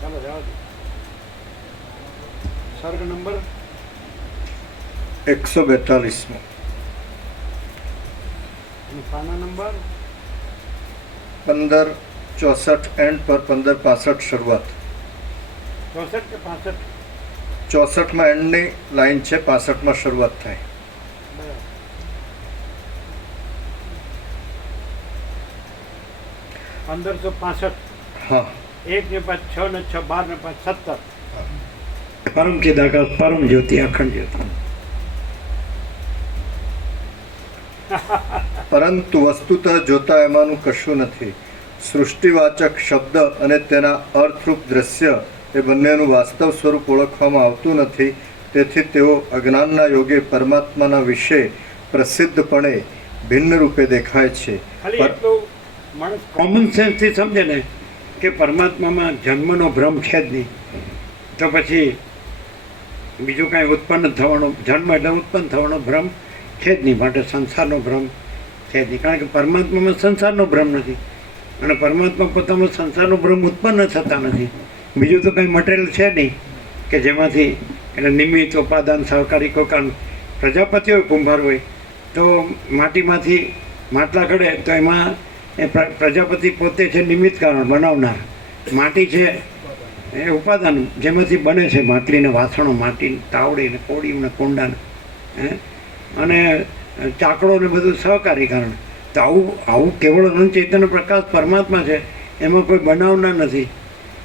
ચાલો જવા દે. સર્ગ નંબર 142. પાના નંબર 1564 એન્ડ પર 1565 શરૂઆત. 64 કે 65? 64માં એન્ડની લાઈન છે, 65માં શરૂઆત થાય. બરાબર. 1565. હા, 1 ને 5 6 ને 6 12 ને 5 17. પરમ ચિદાકાશ, પરમ જ્યોતિ, અખંડ જ્યોતિ. પરંતુ વસ્તુતઃ જોતા એમાંનું કશું નથી. સૃષ્ટિવાચક શબ્દ અને તેના અર્થરૂપ દ્રશ્ય એ બંનેનું વાસ્તવ સ્વરૂપ ઓળખવામાં આવતું નથી. તેથી તેઓ અજ્ઞાનના યોગે પરમાત્માના વિશે પ્રસિદ્ધપણે ભિન્ન રૂપે દેખાય છે. ખાલી એટલું માણસ કોમન સેન્સથી સમજે ને કે પરમાત્મામાં જન્મનો ભ્રમ છે જ નહીં, તો પછી બીજું કાંઈ ઉત્પન્ન થવાનો, જન્મ એટલે ઉત્પન્ન થવાનો ભ્રમ છે જ નહીં. માટે સંસારનો ભ્રમ છે જ નહીં, કારણ કે પરમાત્મામાં સંસારનો ભ્રમ નથી, અને પરમાત્મા પોતામાં સંસારનો ભ્રમ ઉત્પન્ન થતા નથી. બીજું તો કંઈ મટીરિયલ છે નહીં કે જેમાંથી, એટલે નિમિત્ત, ઉપાદાન, સહકારી, કોઈ કારણ પ્રજાપતિ હોય, કુંભાર હોય, તો માટીમાંથી માટલા ઘડે તો એમાં એ પ્રજાપતિ પોતે છે નિમિત્ત કારણ, બનાવનાર. માટી છે એ ઉપાદાન જેમાંથી બને છે માટલીને વાસણો, માટી, તાવડીને, કોડીને, કુંડાને, અને ચાકડો ને બધું સહકારી કારણ. તો આવું કેવળ અનંત ચૈતન્ય પ્રકાશ પરમાત્મા છે, એમાં કોઈ બનાવનાર નથી,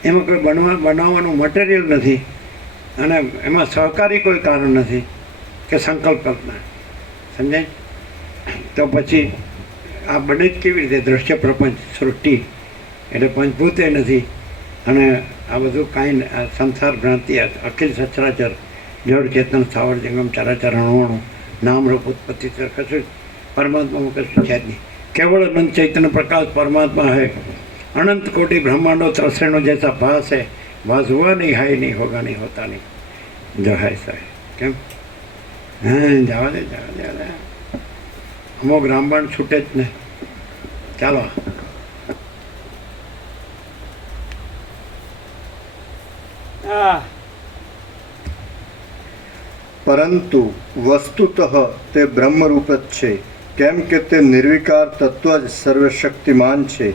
એમાં કોઈ બનાવવાનું મટીરિયલ નથી, અને એમાં સહકારી કોઈ કારણ નથી કે સંકલ્પ કલ્પના. સમજાય? તો પછી આ બને જ કેવી રીતે? દ્રશ્ય પ્રપંચ, સૃષ્ટિ એટલે પંચભૂતે નથી, અને આ બધું કાંઈ સંસાર ભ્રાંતિ, અખિલ સચરાચર, જળ ચેતન, સ્થાવર જંગમ, ચરાચર, અણુઅણુ, નામ રૂપ ઉત્પત્તિ કશું પરમાત્મામાં કશું છે જ નહીં. केवल अनंत चैतन्य प्रकाश परमात्मा है। अनंत कोटि ब्रह्मांडों त्रसरेणों जैसा भास है, भास हुआ नहीं, है नहीं, होगा नहीं, होता नहीं, जो है ऐसा है। केम जावा दे अमुक रामबाण छूटे ज ने। चलो પરંતુ વસ્તુતઃ તે બ્રહ્મરૂપ જ છે, કેમ કે તે નિર્વિકાર તત્વ જ સર્વશક્તિમાન છે.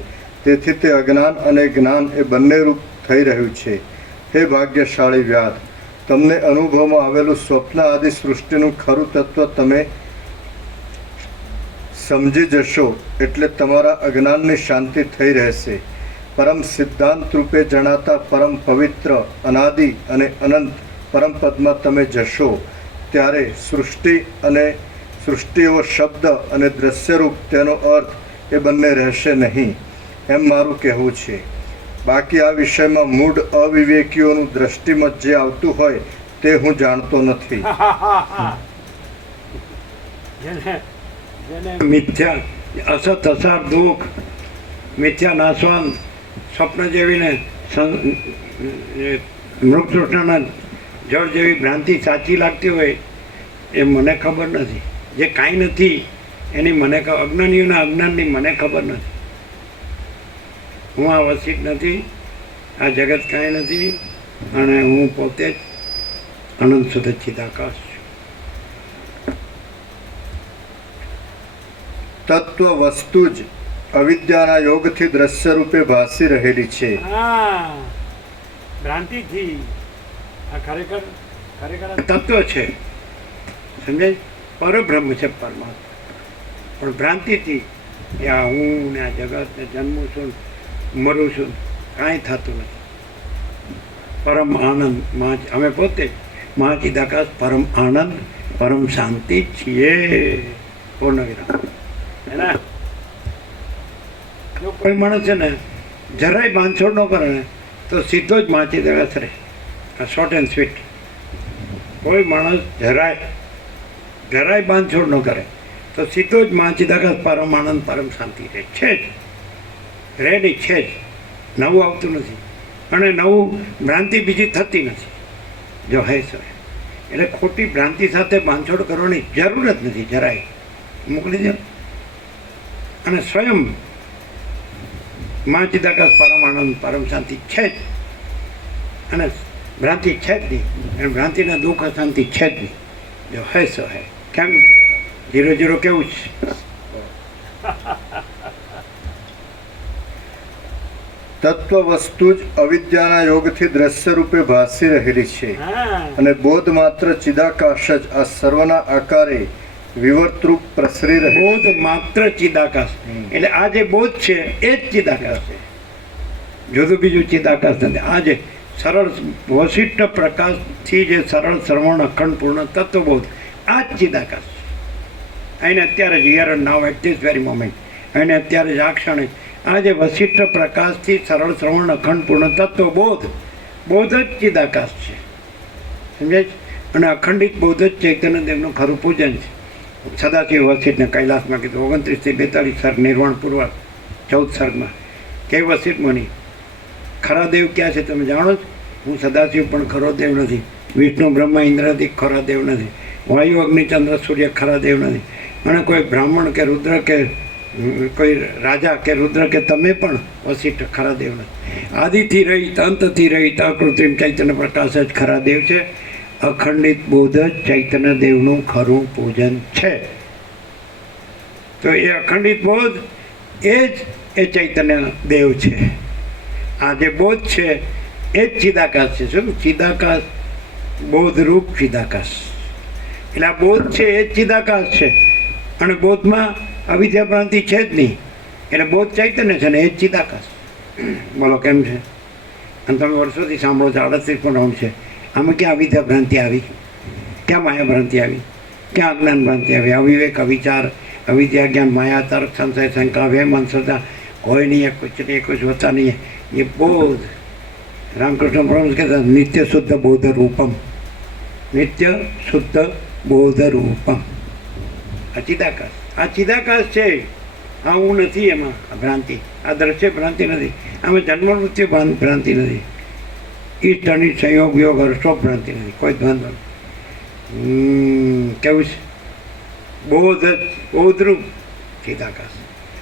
તેથી તે અજ્ઞાન અને જ્ઞાન એ બંને રૂપ થઈ રહ્યું છે. હે ભાગ્યશાળી વ્યાધ, તમને અનુભવમાં આવેલું સ્વપ્ન આદિ સૃષ્ટિનું ખરું તત્વ તમે સમજી જશો એટલે તમારા અજ્ઞાનની શાંતિ થઈ રહેશે. પરમ સિદ્ધાંત રૂપે જણાતા પરમ પવિત્ર અનાદિ અને અનંત પરમ પદમાં તમે જશો ત્યારે સૃષ્ટિઓ શબ્દ અને દ્રશ્યરૂપ તેનો અર્થ એ બંને રહેશે નહીં, એમ મારું કહેવું છે. બાકી આ વિષયમાં મૂઢ અવિવેકીઓનું દ્રષ્ટિમાં જે આવતું હોય તે હું જાણતો નથી. જેને મિથ્યા અસત અસાર દુઃખ, મિથ્યા નાશવાન સ્વપ્ન જેવીને મૃગતૃષ્ણના જળ જેવી ભ્રાંતિ સાચી લાગતી હોય એ મને ખબર નથી. જે કાંઈ નથી એની મને અજ્ઞાનીઓના અજ્ઞાનની મને ખબર નથી. હું આ વસિત નથી, આ જગત કાંઈ નથી, અને હું પોતે જ અનંત શુદ્ધ ચિદાકાશ છું. તત્વ વસ્તુ જ અવિદ્યાના યોગથી દ્રશ્ય રૂપે ભાસી રહેલી છે. હા, ભ્રાંતિથી આ ખરેખર ખરેખર આ તત્વ છે, સમજાય? પરબ્રહ્મ છે પરમાત્મા, પણ ભ્રાંતિથી એ આ હું ને આ જગત ને જન્મું છું મરું છું કાંઈ થતું નથી. પરમ આનંદ અમે પોતે મહાચિદાકાશ પરમ આનંદ પરમ શાંતિ છીએ. પૂર્ણ વિરામ. એના જો કોઈ માણસ છે ને જરાય બાંધછોડ ન કરે ને તો સીધો જ મહાચિદાકાશ રહે. આ શોર્ટ એન્ડ સ્વીટ. કોઈ માણસ જરાય બાંધછોડ ન કરે તો સીધો જ મહાચિદાકાશ પરમ આનંદ પરમ શાંતિ રહે છે જ, રેડી છે જ. નવું આવતું નથી અને નવું ભ્રાંતિ બીજી થતી નથી. જો હે સો એટલે ખોટી ભ્રાંતિ સાથે બાંધછોડ કરવાની જરૂર જ નથી જરાય. મોકલી દો. અને સ્વયં મહાચિદાકાશ પરમ આનંદ પરમ શાંતિ છે જ, અને ભ્રાંતિ છે જ નહીં, અને ભ્રાંતિના દુઃખ અશાંતિ છે જ નહીં. જો હે સો હે. કેમ 0-0 કેવું છે? તત્વ વસ્તુ જ અવિદ્યાના યોગથી દ્રશ્ય રૂપે ભાસી રહેલી છે, હા અને બોધ માત્ર ચિદાકાશ જ આ સર્વના આકારે વિવર્તરૂપ પ્રસરી રહે. બોધ માત્ર ચિદાકાશ એટલે આ જે બોધ છે એ જ ચિદાકાશ છે, જુદું બીજું ચિદાકાશ નથી. આ જે સરળ વશિષ્ઠ પ્રકાશથી જે સરળ શ્રવણ અખંડ પૂર્ણ તત્વબોધ આ જ ચિદાકાશ છે. એને અત્યારે જ here and now at this very moment, એને અત્યારે જ આ ક્ષણે આ જે વશિષ્ઠ પ્રકાશથી સરળ શ્રવણ અખંડ પૂર્ણ તત્વબોધ બોધ જ ચિદાકાશ છે, સમજાય છે? અને અખંડિત બોધ જ ચૈતન્ય દેવનું ખરું પૂજન છે. સદાશિવ વશિષ્ઠને કૈલાસમાં કીધું 29 થી 42 સર્ગ નિર્વાણ પૂર્વ 14 સર્ગમાં કે વશિષ્ઠ મુનિ ખરા દેવ ક્યાં છે તમે જાણો છો? હું સદાશિવ પણ ખરો દેવ નથી, વિષ્ણુ બ્રહ્મા ઇન્દ્રાદિક ખરા દેવ નથી, વાયુ અગ્નિ ચંદ્ર સૂર્ય ખરા દેવ નથી, અને કોઈ બ્રાહ્મણ કે રુદ્ર કે કોઈ રાજા કે રુદ્ર કે તમે પણ વશિષ્ઠ ખરા દેવ નથી. આદિથી રહિત અંતથી રહિત અકૃત્રિમ ચૈતન્ય પ્રકાશ જ ખરા દેવ છે. અખંડિત બોધ જ ચૈતન્ય દેવનું ખરું પૂજન છે. તો એ અખંડિત બોધ એ જ એ ચૈતન્ય દેવ છે. આ જે બોધ છે એ જ ચિદાકાશ છે. શું ચિદાકાશ? બોધરૂપ ચિદાકાશ. એટલે આ બોધ છે એ જ ચિદાકાશ છે, અને બોધમાં અવિદ્યા ભ્રાંતિ છે જ નહીં. એટલે બોધ ચૈતન્ય છે ને એ જ ચિદાકાશ. બોલો કેમ છે? અને તમે વર્ષોથી સાંભળો છો 38 રાઉન્ડ છે. આમાં ક્યાં અવિદ્યા ભ્રાંતિ આવી? ક્યાં માયા ભ્રાંતિ આવી? ક્યાં અજ્ઞાન ભ્રાંતિ આવી? અવિવેક, અવિચાર, અવિદ્યા, જ્ઞાન, માયા, તર્ક, સંશય, શંકા, વેમ, અંધશ્રદ્ધા કોઈ નહીં, कुछ नहीं, कुछ होता नहीं है. ये बोध रामकृष्ण परमहंस कहते हैं नित्य शुद्ध बोध रूपम, नित्य शुद्ध बोध रूपम. આ ચિદાકાશ, આ ચિદાકાશ છે. આ હું નથી, એમાં આ ભ્રાંતિ, આ દ્રશ્ય ભ્રાંતિ નથી, આમાં જન્મ મૃત્યુ ભ્રાંતિ નથી, ઈષ્ટ અનિષ્ટ સંયોગ યોગ હર્ષોપ ભ્રાંતિ નથી, કોઈ દ્વંદ્વ કેવું છે? બોધ બોધરૂપ ચિદાકાશ.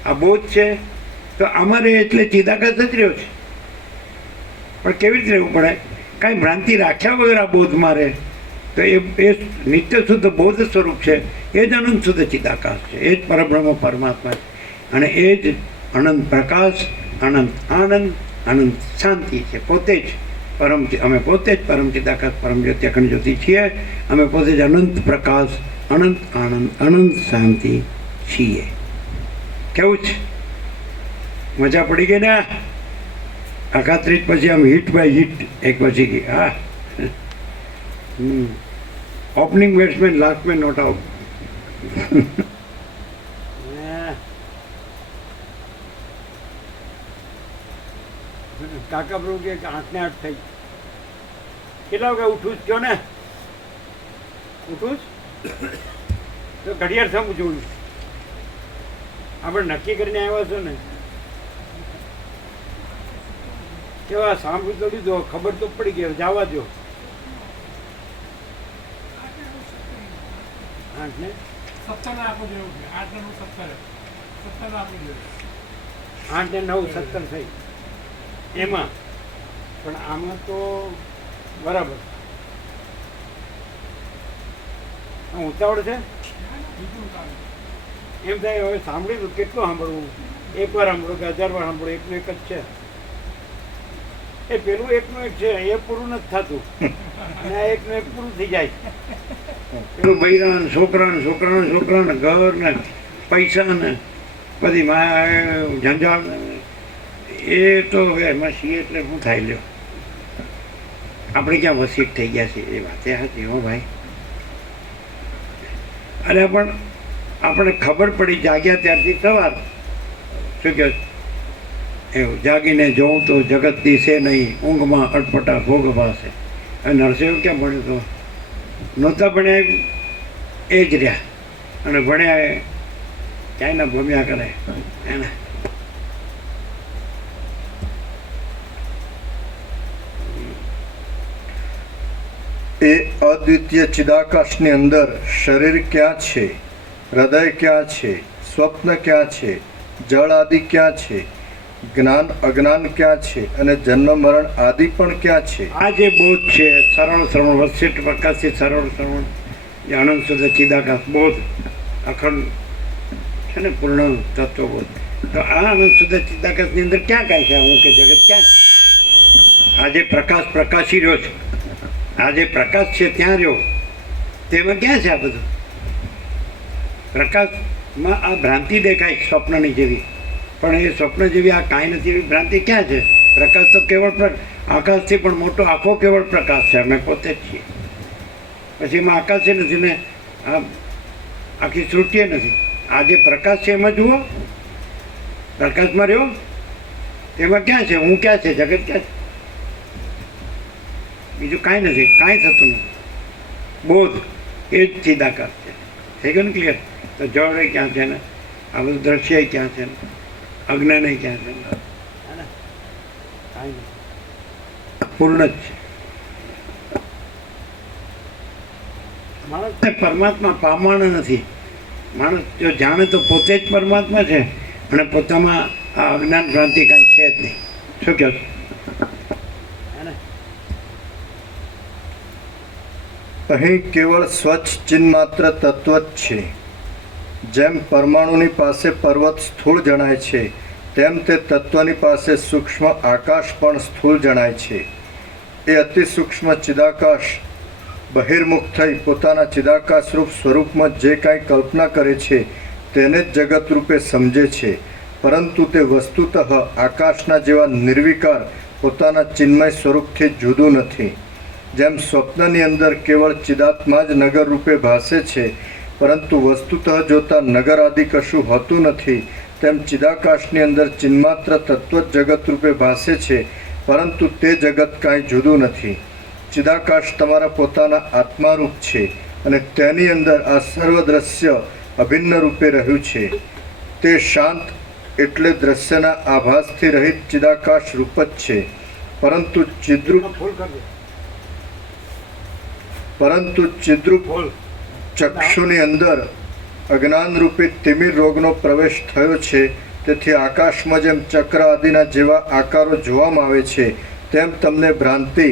આ બોધ છે તો અમારે એટલે ચિદાકાશ જ રહ્યો છે. પણ કેવી રીતે રહેવું પડે? કાંઈ ભ્રાંતિ રાખ્યા વગર આ બોધ મારે તો એ નિત્ય શુદ્ધ બૌદ્ધ સ્વરૂપ છે, એ જ અનંત શુદ્ધ ચિદાકાશ છે, એ જ પરબ્રહ્મ પરમાત્મા છે, અને એ જ અનંત પ્રકાશ, અનંત આનંદ, અનંત શાંતિ છે. પોતે જ અમે પોતે જ પરમ ચિદાકાશ, પરમ જ્યોતિ, અખંડ જ્યોતિ છીએ. અમે પોતે જ અનંત પ્રકાશ, અનંત આનંદ, અનંત શાંતિ છીએ. કેવું છે? મજા પડી ગઈ ને? આખા 30 પછી આમ હિટ બાય હિટ એક પછી ગઈ. હા, opening batsman, last man not out. કાકા પ્રભુ કે 8 ને 8 થઈ. કેટલા વાગે ઉઠું જ કયો ને? ઉઠું જ તો ઘડિયાળ સામું જોયું. આપણે નક્કી કરીને આવ્યા છો ને, કેવા સાંભળી તો લીધો, ખબર તો પડી ગઈ, જવા દો. 8 ને 17 આપો જેવું છે. 8 ને 9 17 આપો જેવું. 8 ને 9 17 થઈ એમાં. પણ આમાં તો બરાબર ઉતાવળ છે. એમ થાય હવે સાંભળી તો કેટલું સાંભળવું? એકવાર સાંભળો કે 1000 વાર સાંભળો, એકનું એક જ છે. એ પેલું એકનું એક છે, એ પૂરું નથી થતું, અને આ એકનું એક પૂરું થઈ જાય. પેલું બૈરાને છોકરાને છોકરાને છોકરાને ઘર ને પૈસા ને બધી ઝંઝાળ, એ તો હવે એમાં છીએ એટલે શું થાય લ્યો. આપણે ક્યાં વસીટ થઈ ગયા છે? એ વાતે સાચી હો ભાઈ. અરે પણ આપણે ખબર પડી જાગ્યા ત્યારથી સવાર, શું કહે એવું, જાગીને જોઉં તો જગત દિશે નહીં, ઊંઘમાં અટપટા ભોગ ભાસે. અને નરસિંહ ક્યાં ભણ્યું તો? નહોતા ભણ્યા એ જ રહ્યા, અને ભણ્યા ક્યાંયના ભમ્યા કરે એને. એ અદ્વિતીય ચિદાકાશની અંદર શરીર ક્યાં છે, હૃદય ક્યાં છે, સ્વપ્ન ક્યાં છે, જળ આદિ ક્યાં છે, જ્ઞાન અજ્ઞાન ક્યાં છે, અને જન્મ મરણ આદિ પણ ક્યાં છે? આ જે બોધ છે, સરળ શ્રવણ, વસિષ્ઠ પ્રકાશથી સરળ શ્રવણ, જે અનંત શુદ્ધ ચિદાકાશ બોધ, અખંડ છે ને, પૂર્ણ તત્વબોધ. તો આ અનંત શુદ્ધ ચિદાકાશની અંદર ક્યાં કાંઈ છે? હું કે જગત ક્યાં? આ જે પ્રકાશ પ્રકાશી રહ્યો છે, આ જે પ્રકાશ છે ત્યાં રહ્યો, તેમાં ક્યાં છે આ બધું? પ્રકાશમાં આ ભ્રાંતિ દેખાય સ્વપ્નની જેવી, પણ એ સ્વપ્ન જેવી આ કાંઈ નથી એવી ભ્રાંતિ ક્યાં છે? પ્રકાશ તો કેવળ આકાશથી પણ મોટો આખો કેવળ પ્રકાશ છે, અમે પોતે જ છીએ. પછી એમાં આકાશે નથી ને આ આખી સૃષ્ટિએ નથી. આ જે પ્રકાશ છે એમાં જુઓ, પ્રકાશમાં રહ્યો તેમાં ક્યાં છે? હું ક્યાં છે? જગત ક્યાં છે? બીજું કાંઈ નથી, કાંઈ થતું નથી. બોધ એ જ ચિદાકાશ છે. થઈ ગયું ને ક્લિયર? તો જળ ક્યાં છે ને, આ બધું દ્રશ્ય ક્યાં છે ને, અજ્ઞાન ક્યાં છે ને, કાંઈ નહીં, પૂર્ણ જ છે. માણસને પરમાત્મા પામવાનો નથી. માણસ જો જાણે તો પોતે જ પરમાત્મા છે, અને પોતામાં આ અજ્ઞાન ભ્રાંતિ કાંઈ છે જ નહીં. શું કહો છો? અહીં કેવળ સ્વચ્છ ચિન્માત્ર તત્વ જ છે. જેમ પરમાણુની પાસે પર્વત સ્થૂળ જણાય છે, તેમ તે તત્વની પાસે સૂક્ષ્મ આકાશ પણ સ્થૂળ જણાય છે. એ અતિ સૂક્ષ્મ ચિદાકાશ બહિર્મુખ થઈ પોતાના ચિદાકાશરૂપ સ્વરૂપમાં જે કાંઈ કલ્પના કરે છે તેને જ જગત રૂપે સમજે છે, પરંતુ તે વસ્તુતઃ આકાશના જેવા નિર્વિકાર પોતાના ચિન્મય સ્વરૂપથી જુદું નથી. જેમ સ્વપ્નની અંદર કેવળ ચિદાત્મા જ નગર રૂપે ભાસે છે, પરંતુ વસ્તુતઃ જોતા નગર આદિ કશું હોતું નથી, તેમ ચિદાકાશની અંદર ચિન્માત્ર તત્વ જ જગત રૂપે ભાસે છે, પરંતુ તે જગત કાંઈ જુદું નથી. ચિદાકાશ તમારા પોતાના આત્મારૂપ છે, અને તેની અંદર આ સર્વ દ્રશ્ય અભિન્ન રૂપે રહ્યું છે. તે શાંત એટલે દ્રશ્યના આભાસથી રહિત ચિદાકાશ રૂપ જ છે, પરંતુ ચિદ્રૂપ ચક્ષુની અંદર અજ્ઞાન રૂપી તિમિર રોગનો પ્રવેશ થયો છે. તેથી આકાશમાં જેમ ચક્ર આદિના જેવા આકારો જોવામાં આવે છે, તેમ તમને ભ્રાંતિ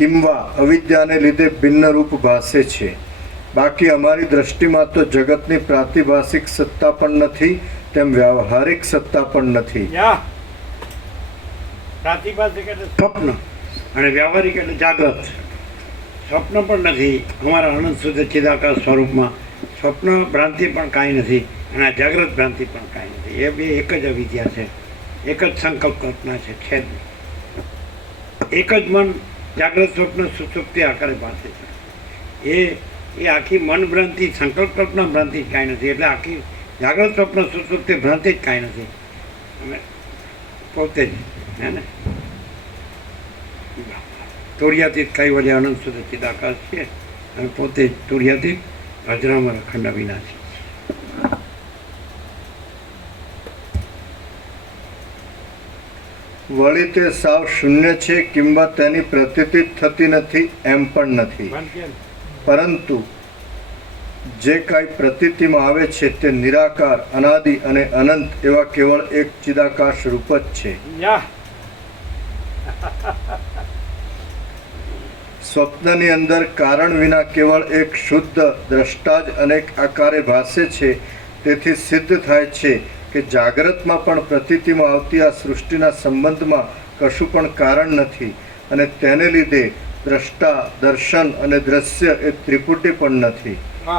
કિંવા અવિદ્યાને લીધે ભિન્ન રૂપ ભાસે છે. બાકી અમારી દ્રષ્ટિમાં તો જગતની પ્રાતિભાષિક સત્તા પણ નથી, તેમ વ્યવહારિક સત્તા પણ નથી. યા પ્રાતિભાષિક એટલે સ્વપ્ન અને વ્યવહારિક એટલે જાગ્રત. સ્વપ્ન પણ નથી અમારા અનંત શુદ્ધ ચિદાકાશ સ્વરૂપમાં. સ્વપ્ન ભ્રાંતિ પણ કાંઈ નથી અને આ જાગ્રત ભ્રાંતિ પણ કાંઈ નથી. એ બે એક જ અવિદ્યા છે, એક જ સંકલ્પ કલ્પના છે જ નહીં. એક જ મન જાગ્રત સ્વપ્ન સુષુપ્તિ આકારે ભાસે છે. એ આખી મન ભ્રાંતિ સંકલ્પ કલ્પના ભ્રાંતિ જ કાંઈ નથી. એટલે આખી જાગ્રત સ્વપ્ન સુષુપ્તિ ભ્રાંતિ જ કાંઈ નથી. અમે પોતે જ હે ને તુર્યાતીત કૈવલ્ય અનંત શુદ્ધ ચિદાકાશ છે અને પોતે જ તુર્યાતીત અજરામર અખંડ અવિનાશી. વળી તે સાવ શૂન્ય છે કિંવા તેની પ્રતીતિ થતી નથી એમ પણ નથી. પરંતુ જે કાંઈ પ્રતીતિમાં આવે છે તે નિરાકાર, અનાદિ અને અનંત એવા કેવળ એક ચિદાકાશ રૂપ જ છે. યા સ્વપ્નની અંદર કારણ વિના કેવળ એક શુદ્ધ દ્રષ્ટા જ અનેક આકારે ભાસે છે. તેથી સિદ્ધ થાય છે કે જાગ્રતમાં પણ પ્રતીતિમાં આવતી આ સૃષ્ટિના સંબંધમાં કશું પણ કારણ નથી અને તેને લીધે દ્રષ્ટા, દર્શન અને દ્રશ્ય એ ત્રિપુટી પણ નથી.